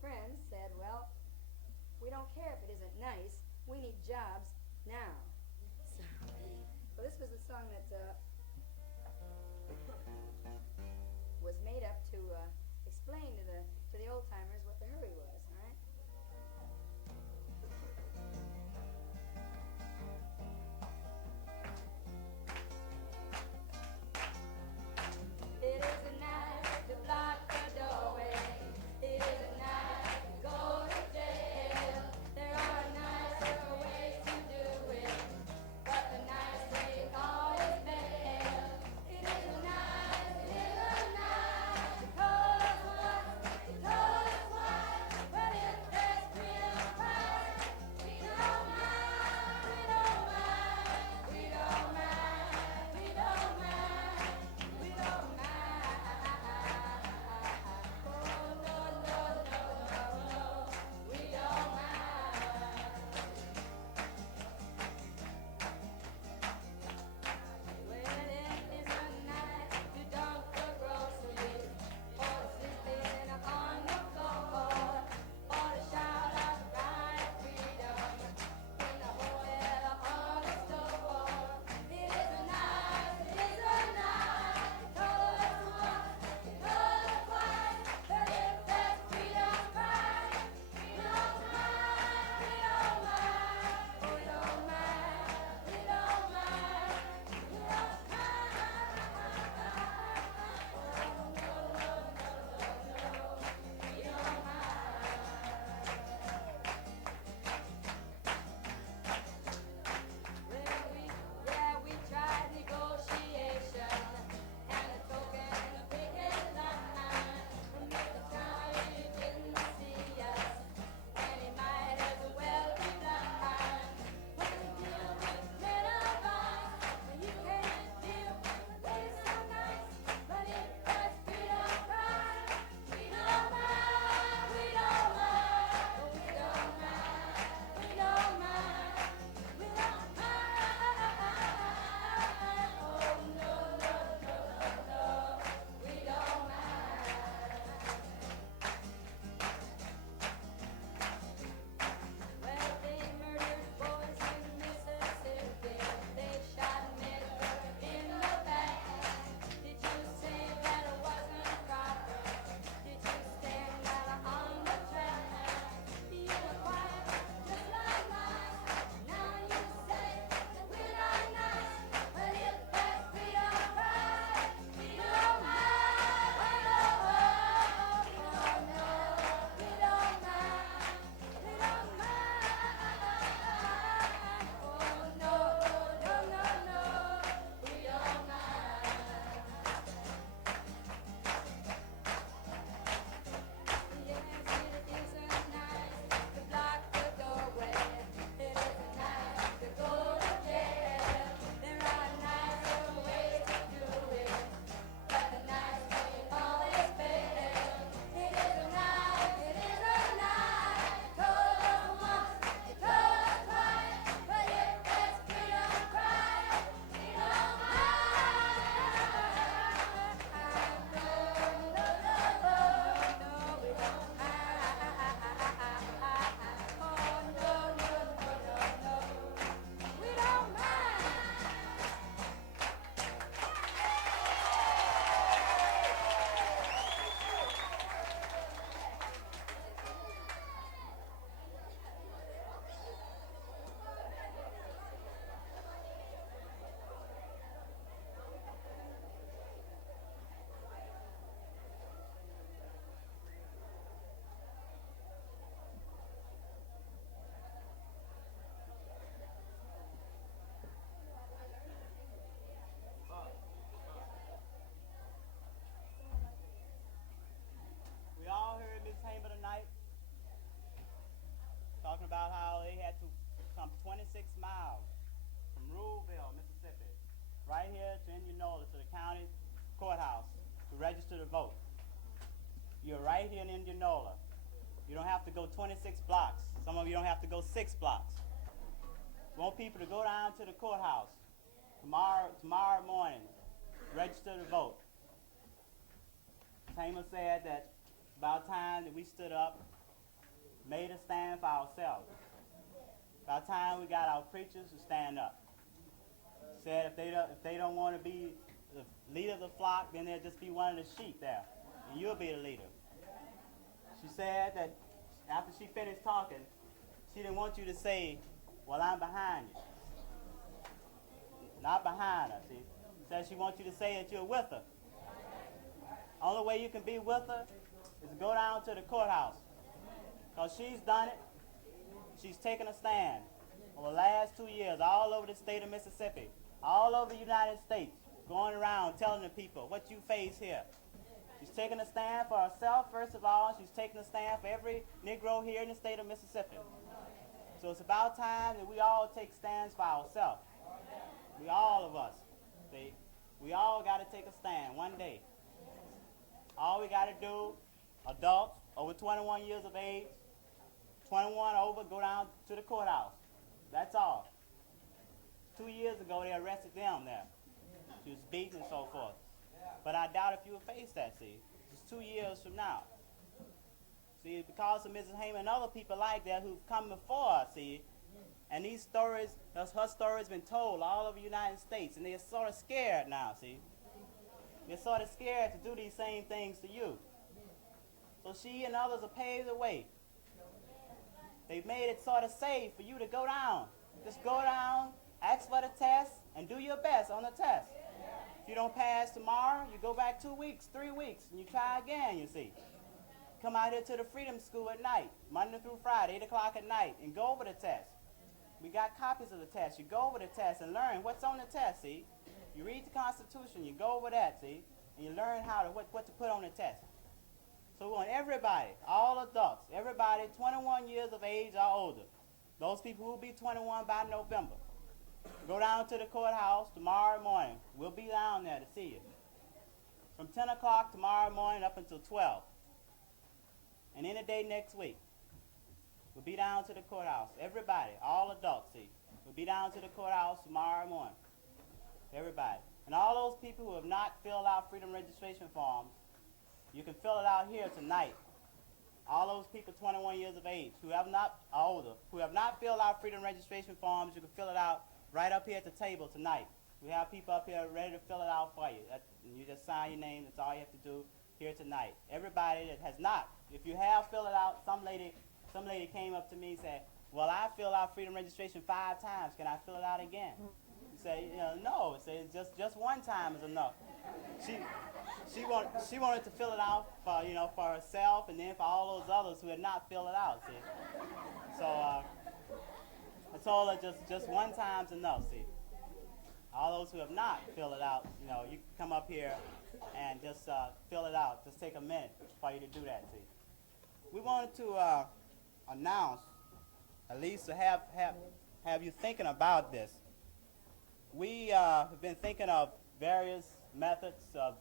friends said, well, we don't care if it isn't nice. We need jobs now. So this was the song that was made up to explain to the old timers what the hurry was. All right. It isn't nice to block the doorway. It isn't nice to go to jail. There are nicer ways to do it, but the nice way always fails. It isn't nice to call us what, to call us why. had to come 26 miles from Ruleville, Mississippi, right here to Indianola, to the county courthouse to register to vote. You're right here in Indianola. You don't have to go 26 blocks. Some of you don't have to go 6 blocks. We want people to go down to the courthouse tomorrow morning, register to vote. Tamer said that it's about time that we stood up, made a stand for ourselves. About time we got our preachers to stand up. Said if they don't want to be the leader of the flock, then they'll just be one of the sheep there, and you'll be the leader. She said that after she finished talking, she didn't want you to say, well, I'm behind you. Not behind her, see. Said she wants you to say that you're with her. Only way you can be with her is to go down to the courthouse. Because she's done it. She's taken a stand over the last 2 years all over the state of Mississippi, all over the United States, going around telling the people what you face here. She's taking a stand for herself, first of all. She's taking a stand for every Negro here in the state of Mississippi. So it's about time that we all take stands for ourselves. We all of us. See, we all got to take a stand one day. All we got to do, adults over 21 years of age, 21 over, go down to the courthouse. That's all. 2 years ago, they arrested them there. She was beaten and so forth. But I doubt if you will face that, see. It's 2 years from now. See, because of Mrs. Heyman and other people like that who've come before us, see, and these stories, her story's been told all over the United States, and they're sort of scared now, see. They're sort of scared to do these same things to you. So she and others have paved the way. They've made it sort of safe for you to go down. Just go down, ask for the test, and do your best on the test. If you don't pass tomorrow, you go back 2 weeks, 3 weeks, and you try again, you see. Come out here to the Freedom School at night, Monday through Friday, 8 o'clock at night, and go over the test. We got copies of the test. You go over the test and learn what's on the test, see. You read the Constitution, you go over that, see, and you learn what to put on the test. So we want everybody, all adults, everybody 21 years of age or older, those people who will be 21 by November, go down to the courthouse tomorrow morning. We'll be down there to see you. From 10 o'clock tomorrow morning up until 12. And any day next week, we'll be down to the courthouse. Everybody, all adults, see, we'll be down to the courthouse tomorrow morning. Everybody. And all those people who have not filled out freedom registration forms, you can fill it out here tonight. All those people 21 years of age who have not, or older, who have not filled out freedom registration forms, you can fill it out right up here at the table tonight. We have people up here ready to fill it out for you. You just sign your name. That's all you have to do here tonight. Everybody that has not, if you have filled it out, some lady came up to me and said, well, I filled out freedom registration 5 times. Can I fill it out again? You say, no. Say just one time is enough. She wanted to fill it out for for herself and then for all those others who had not filled it out. See, so I told her just one time's enough. See, all those who have not filled it out, you can come up here and just fill it out. Just take a minute for you to do that. See, we wanted to announce, at least to have you thinking about this. We have been thinking of various methods of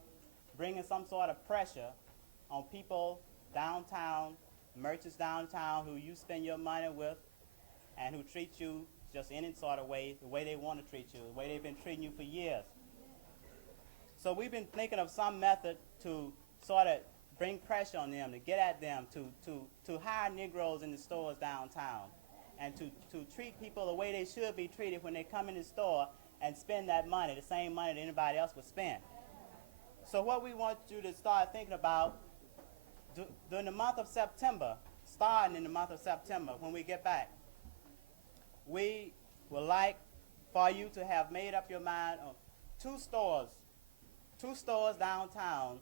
bringing some sort of pressure on people downtown, merchants downtown who you spend your money with and who treat you just any sort of way, the way they want to treat you, the way they've been treating you for years. So we've been thinking of some method to sort of bring pressure on them, to get at them, to hire Negroes in the stores downtown and to treat people the way they should be treated when they come in the store and spend that money, the same money that anybody else would spend. So what we want you to start thinking about during the month of September, starting in the month of September when we get back, we would like for you to have made up your mind on two stores downtown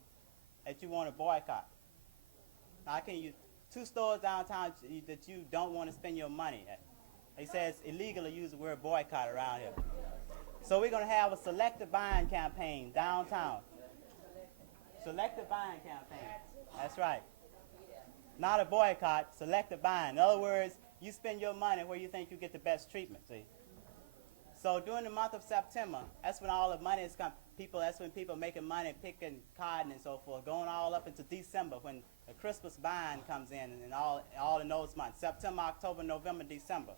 that you want to boycott. Now, two stores downtown that you don't want to spend your money at. They say it's illegal to use the word boycott around here. So we're going to have a selective buying campaign downtown. Selective buying campaign. That's right. Not a boycott, selective buying. In other words, you spend your money where you think you get the best treatment, see. So during the month of September, that's when all the money is coming. That's when people making money, picking cotton and so forth, going all up into December when the Christmas buying comes in and all in those months, September, October, November, December.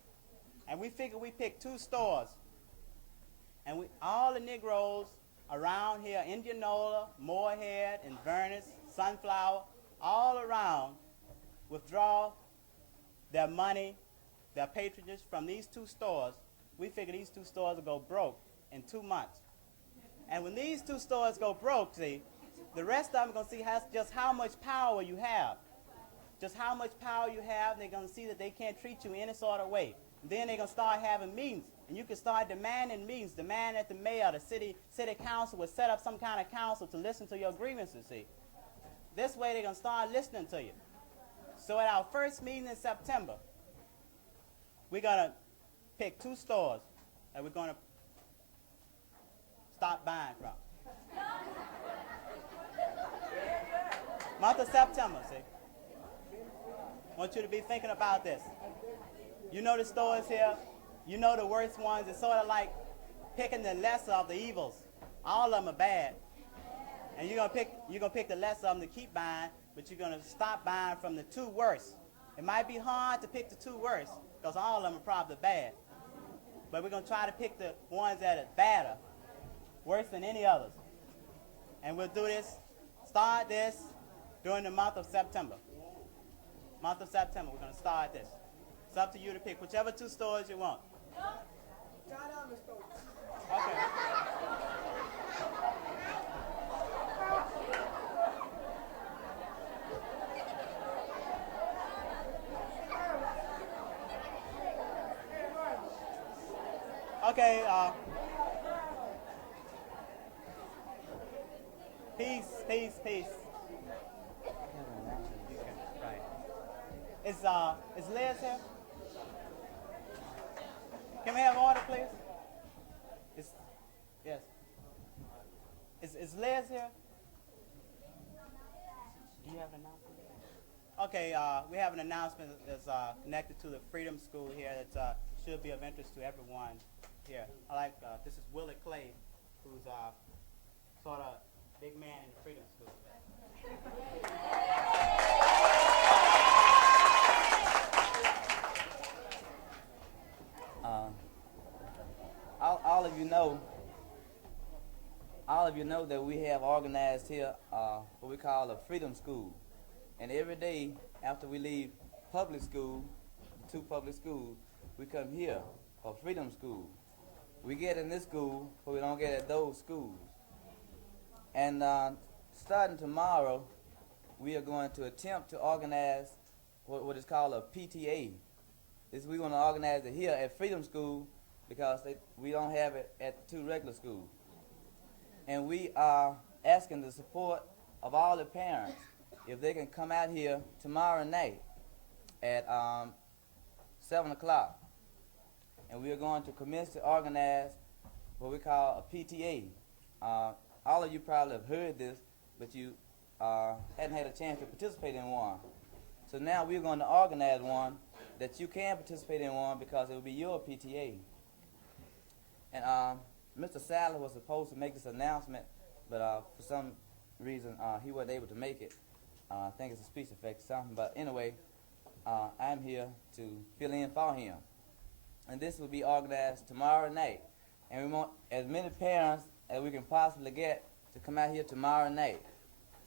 And we figure we pick 2 stores. And all the Negroes around here, Indianola, Moorhead, Inverness, Sunflower, all around, withdraw their money, their patronage from these 2 stores. We figure these 2 stores will go broke in 2 months. And when these 2 stores go broke, see, the rest of them are going to see just how much power you have. Just how much power you have, and they're going to see that they can't treat you any sort of way. And then they're going to start having meetings, and you can start demanding meetings. Demand that the mayor, the city council would set up some kind of council to listen to your grievances, see. This way they're going to start listening to you. So at our first meeting in September, we're going to pick 2 stores that we're going to stop buying from. Month of September, see. I want you to be thinking about this. You know the stores here. You know the worst ones. It's sort of like picking the lesser of the evils. All of them are bad. And you're gonna pick the lesser of them to keep buying, but you're gonna stop buying from the 2 worst. It might be hard to pick the 2 worst, because all of them are probably bad. But we're gonna try to pick the ones that are badder, worse than any others. And we'll do this, start this during the month of September. Month of September, we're gonna start this. It's up to you to pick whichever 2 stores you want. Okay. Okay, peace. Right. Is Liz here? Can we have order, please? Yes. Is Liz here? Do you have an announcement? Okay, we have an announcement that's connected to the Freedom School here that should be of interest to everyone here. This is Willie Clay, who's sort of big man in the Freedom School. All of you know that we have organized here what we call a Freedom School. And every day after we leave public school, the 2 public schools, we come here for Freedom School. We get in this school, but we don't get at those schools. And starting tomorrow, we are going to attempt to organize what is called a PTA. We're going to organize it here at Freedom School because we don't have it at the 2 regular schools. And we are asking the support of all the parents if they can come out here tomorrow night at 7 o'clock. And we are going to commence to organize what we call a PTA. All of you probably have heard this, but you hadn't had a chance to participate in one. So now we're going to organize one that you can participate in one because it will be your PTA. And Mr. Sadler was supposed to make this announcement, but for some reason he wasn't able to make it. I think it's a speech effect or something. But anyway, I'm here to fill in for him. And this will be organized tomorrow night. And we want as many parents as we can possibly get to come out here tomorrow night.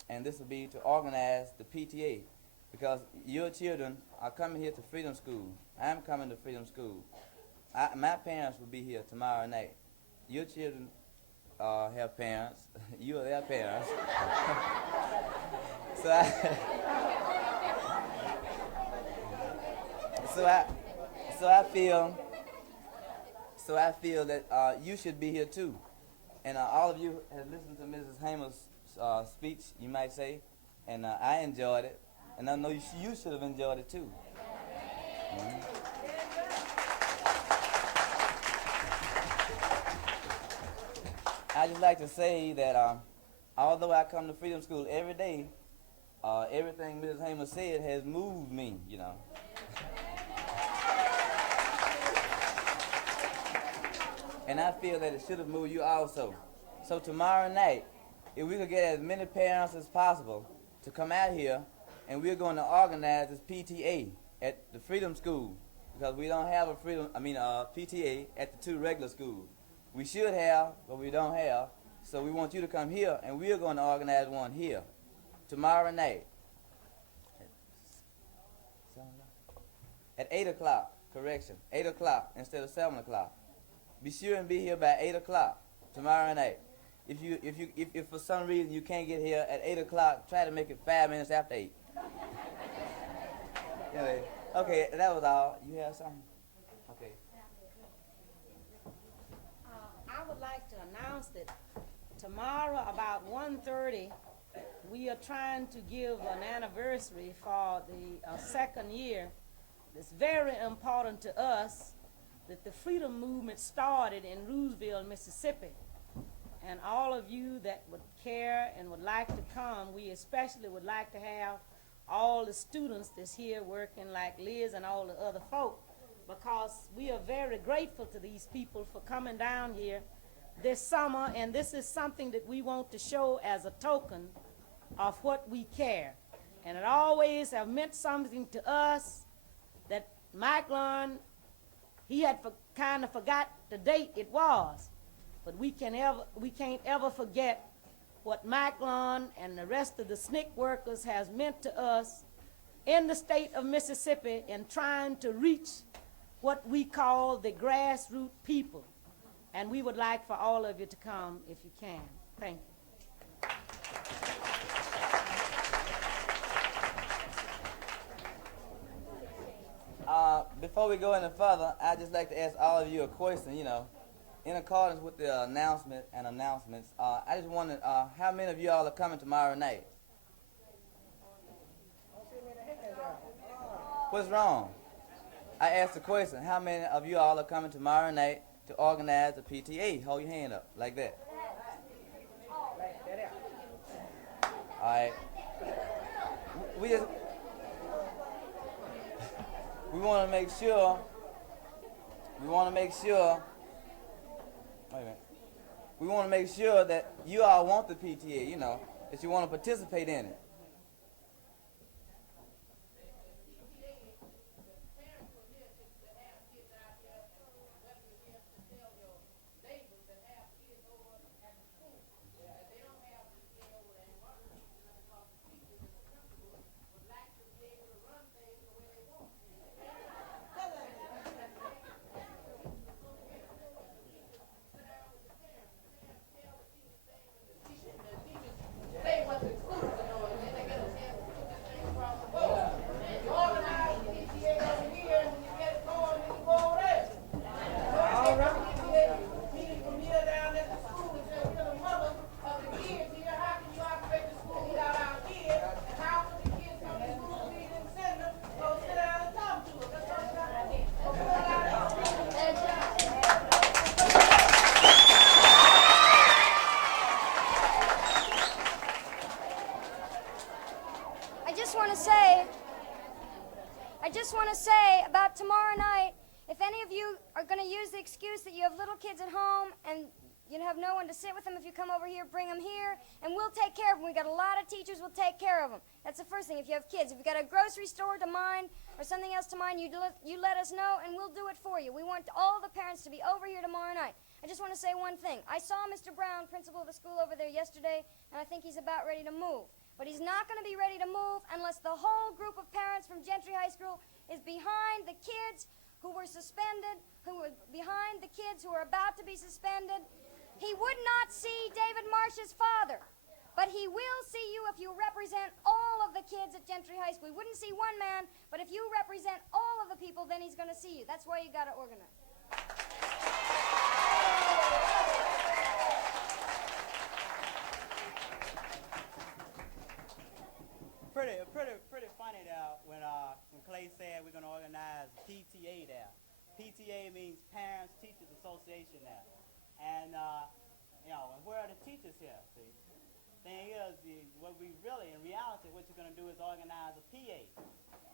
And this will be to organize the PTA. Because your children are coming here to Freedom School. I'm coming to Freedom School. My parents will be here tomorrow night. Your children have parents. You are their parents. So I feel that you should be here too. And all of you have listened to Mrs. Hamer's speech, you might say, and I enjoyed it. And I know you should have enjoyed it too. Mm-hmm. I just like to say that although I come to Freedom School every day, everything Mrs. Hamer said has moved me, you know. and I feel that it should have moved you also. So tomorrow night, if we could get as many parents as possible to come out here, and we're going to organize this PTA at the Freedom School, because we don't have a PTA at the two regular schools. We should have, but we don't have. So we want you to come here, and we're going to organize one here tomorrow night at 8 o'clock. Correction, 8 o'clock instead of 7 o'clock. Be sure and be here by 8 o'clock tomorrow night. If for some reason you can't get here at 8 o'clock, try to make it 5 minutes after 8. Anyway, okay, that was all. You have something? Okay. I would like to announce that tomorrow about 1:30, we are trying to give an anniversary for the second year. It's very important to us that the freedom movement started in Roosevelt, Mississippi. And all of you that would care and would like to come, we especially would like to have all the students that's here working like Liz and all the other folk, because we are very grateful to these people for coming down here this summer, and this is something that we want to show as a token of what we care. And it always have meant something to us that Mike learned. He had kind of forgot the date it was, but we can't ever forget what Mike Lon and the rest of the SNCC workers has meant to us in the state of Mississippi in trying to reach what we call the grassroots people. And we would like for all of you to come if you can. Thank you. Before we go any further, I'd just like to ask all of you a question, in accordance with the announcements. I just wondered, how many of you all are coming tomorrow night? What's wrong? I asked the question, how many of you all are coming tomorrow night to organize a PTA? Hold your hand up, like that. All right. We want to make sure, wait a minute. We want to make sure that you all want the PTA, that you want to participate in it. I just want to say about tomorrow night, if any of you are going to use the excuse that you have little kids at home and you have no one to sit with them, if you come over here, bring them here, and we'll take care of them. We got a lot of teachers, we'll take care of them. That's the first thing. If you have kids, if you got a grocery store to mind or something else to mind, you let us know, and we'll do it for you. We want all the parents to be over here tomorrow night. I just want to say one thing. I saw Mr. Brown, principal of the school over there yesterday, and I think he's about ready to move. But he's not going to be ready to move unless the whole group of parents from Gentry High School is behind the kids who were suspended, who were behind the kids who are about to be suspended. He would not see David Marsh's father, but he will see you if you represent all of the kids at Gentry High School. He wouldn't see one man, but if you represent all of the people, then he's going to see you. That's why you got to organize. Pretty funny there when Clay said we're going to organize PTA there. PTA means Parents Teachers Association there. And, and where are the teachers here, see? Thing is, in reality, what you're going to do is organize a PA,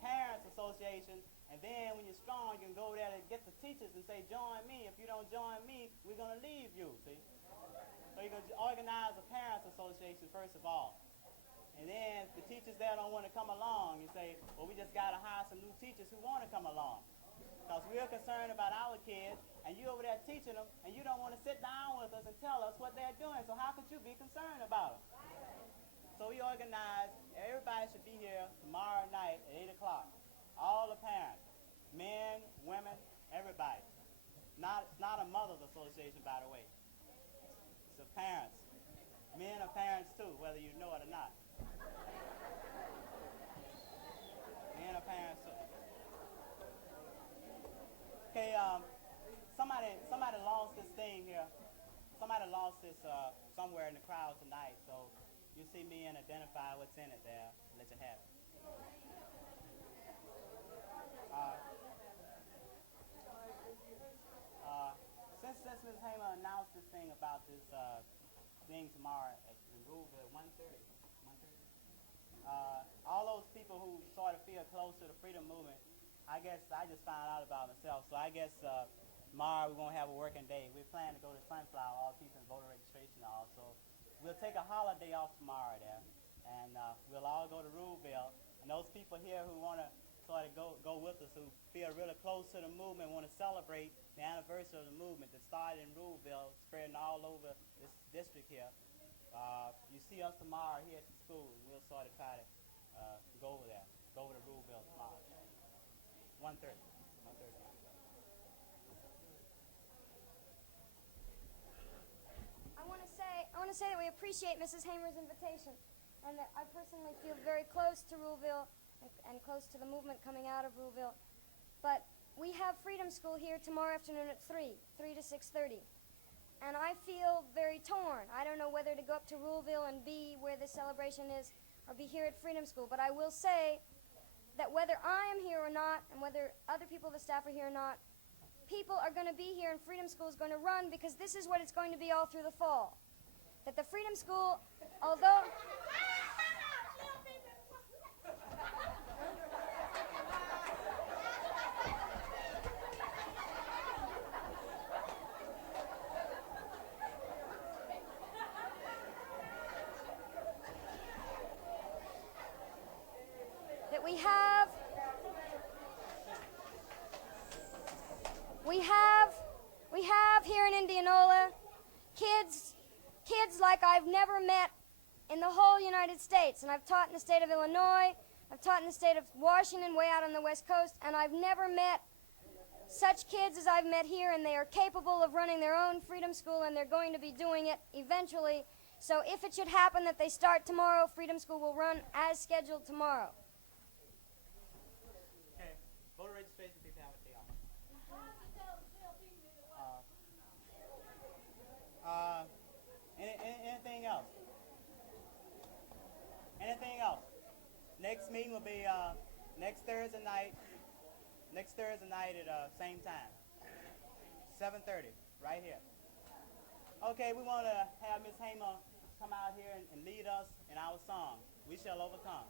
Parents Association, and And then when you're strong, you can go there to get the teachers and say, join me. If you don't join me, we're going to leave you, see? So you can organize a parents association first of all. And then if the teachers there don't want to come along, you say, well, we just got to hire some new teachers who want to come along. Because we're concerned about our kids, and you over there teaching them, and you don't want to sit down with us and tell us what they're doing. So how could you be concerned about them? So we organized, everybody should be here tomorrow night at 8 o'clock. All the parents, men, women, everybody. It's not a mother's association, by the way. It's the parents. Men are parents too, whether you know it or not. Men are parents too. Okay, somebody lost this thing here. Somebody lost this somewhere in the crowd tonight, so you see me and identify what's in it there. Let you have it. Since Ms. Hamer announced this thing about this thing tomorrow in Ruleville, 1:30. All those people who sort of feel close to the freedom movement, I guess I just found out about myself. So I guess tomorrow we're going to have a working day. We plan to go to Sunflower, all teaching voter registration also. We'll take a holiday off tomorrow there, and we'll all go to Ruleville. And those people here who want to sort of go with us, who feel really close to the movement, want to celebrate the anniversary of the movement that started in Ruleville, spreading all over this district here. You see us tomorrow here at the school, and we'll sort of try to go over there, go over to Ruleville tomorrow. 1:30. I want to say that we appreciate Mrs. Hamer's invitation, and that I personally feel very close to Ruleville and close to the movement coming out of Ruleville. But we have Freedom School here tomorrow afternoon at 3 to 6:30. And I feel very torn. I don't know whether to go up to Ruleville and be where the celebration is or be here at Freedom School. But I will say that whether I am here or not, and whether other people of the staff are here or not, people are going to be here and Freedom School is going to run, because this is what it's going to be all through the fall. That the Freedom School, although... that we have here in Indianola kids like I've never met in the whole United States. And I've taught in the state of Illinois, I've taught in the state of Washington, way out on the West Coast, and I've never met such kids as I've met here, and they are capable of running their own Freedom School, and they're going to be doing it eventually. So if it should happen that they start tomorrow, Freedom School will run as scheduled tomorrow. Okay, voter registration people have a day off. Anything else? Anything else? Next meeting will be next Thursday night at same time, 7:30, right here. Okay, we want to have Ms. Hamer come out here and lead us in our song, We Shall Overcome.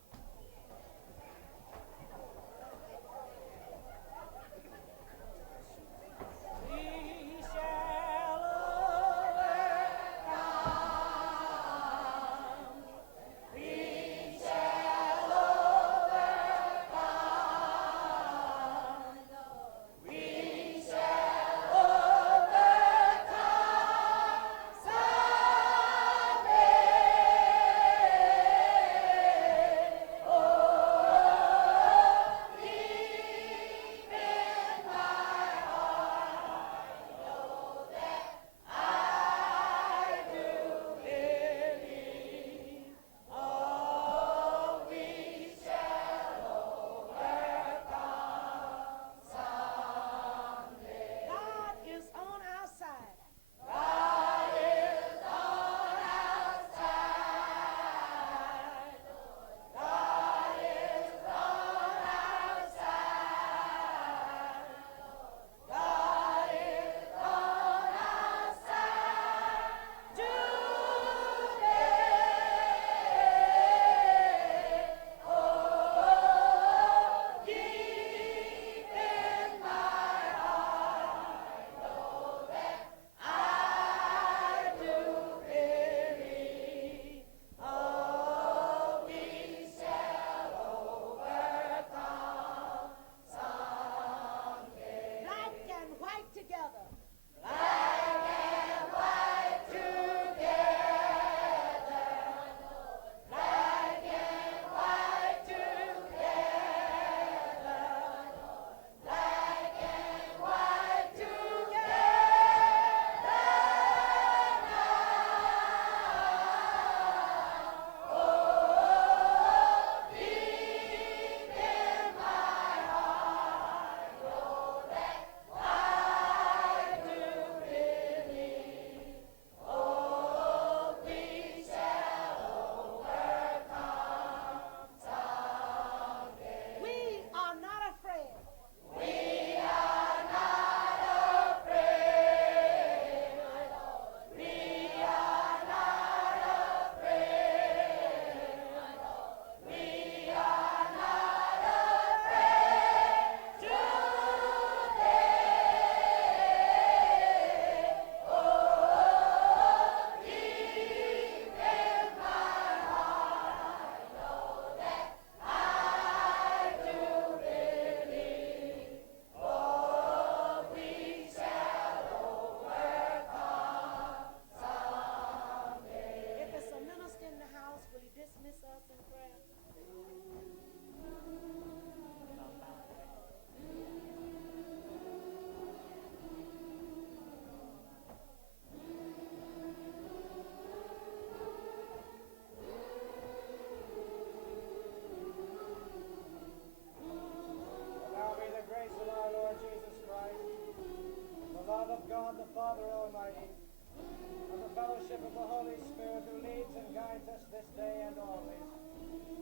love of God the Father Almighty, and the fellowship of the Holy Spirit who leads and guides us this day and always,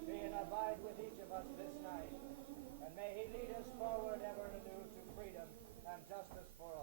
be and abide with each of us this night. And may he lead us forward ever anew to freedom and justice for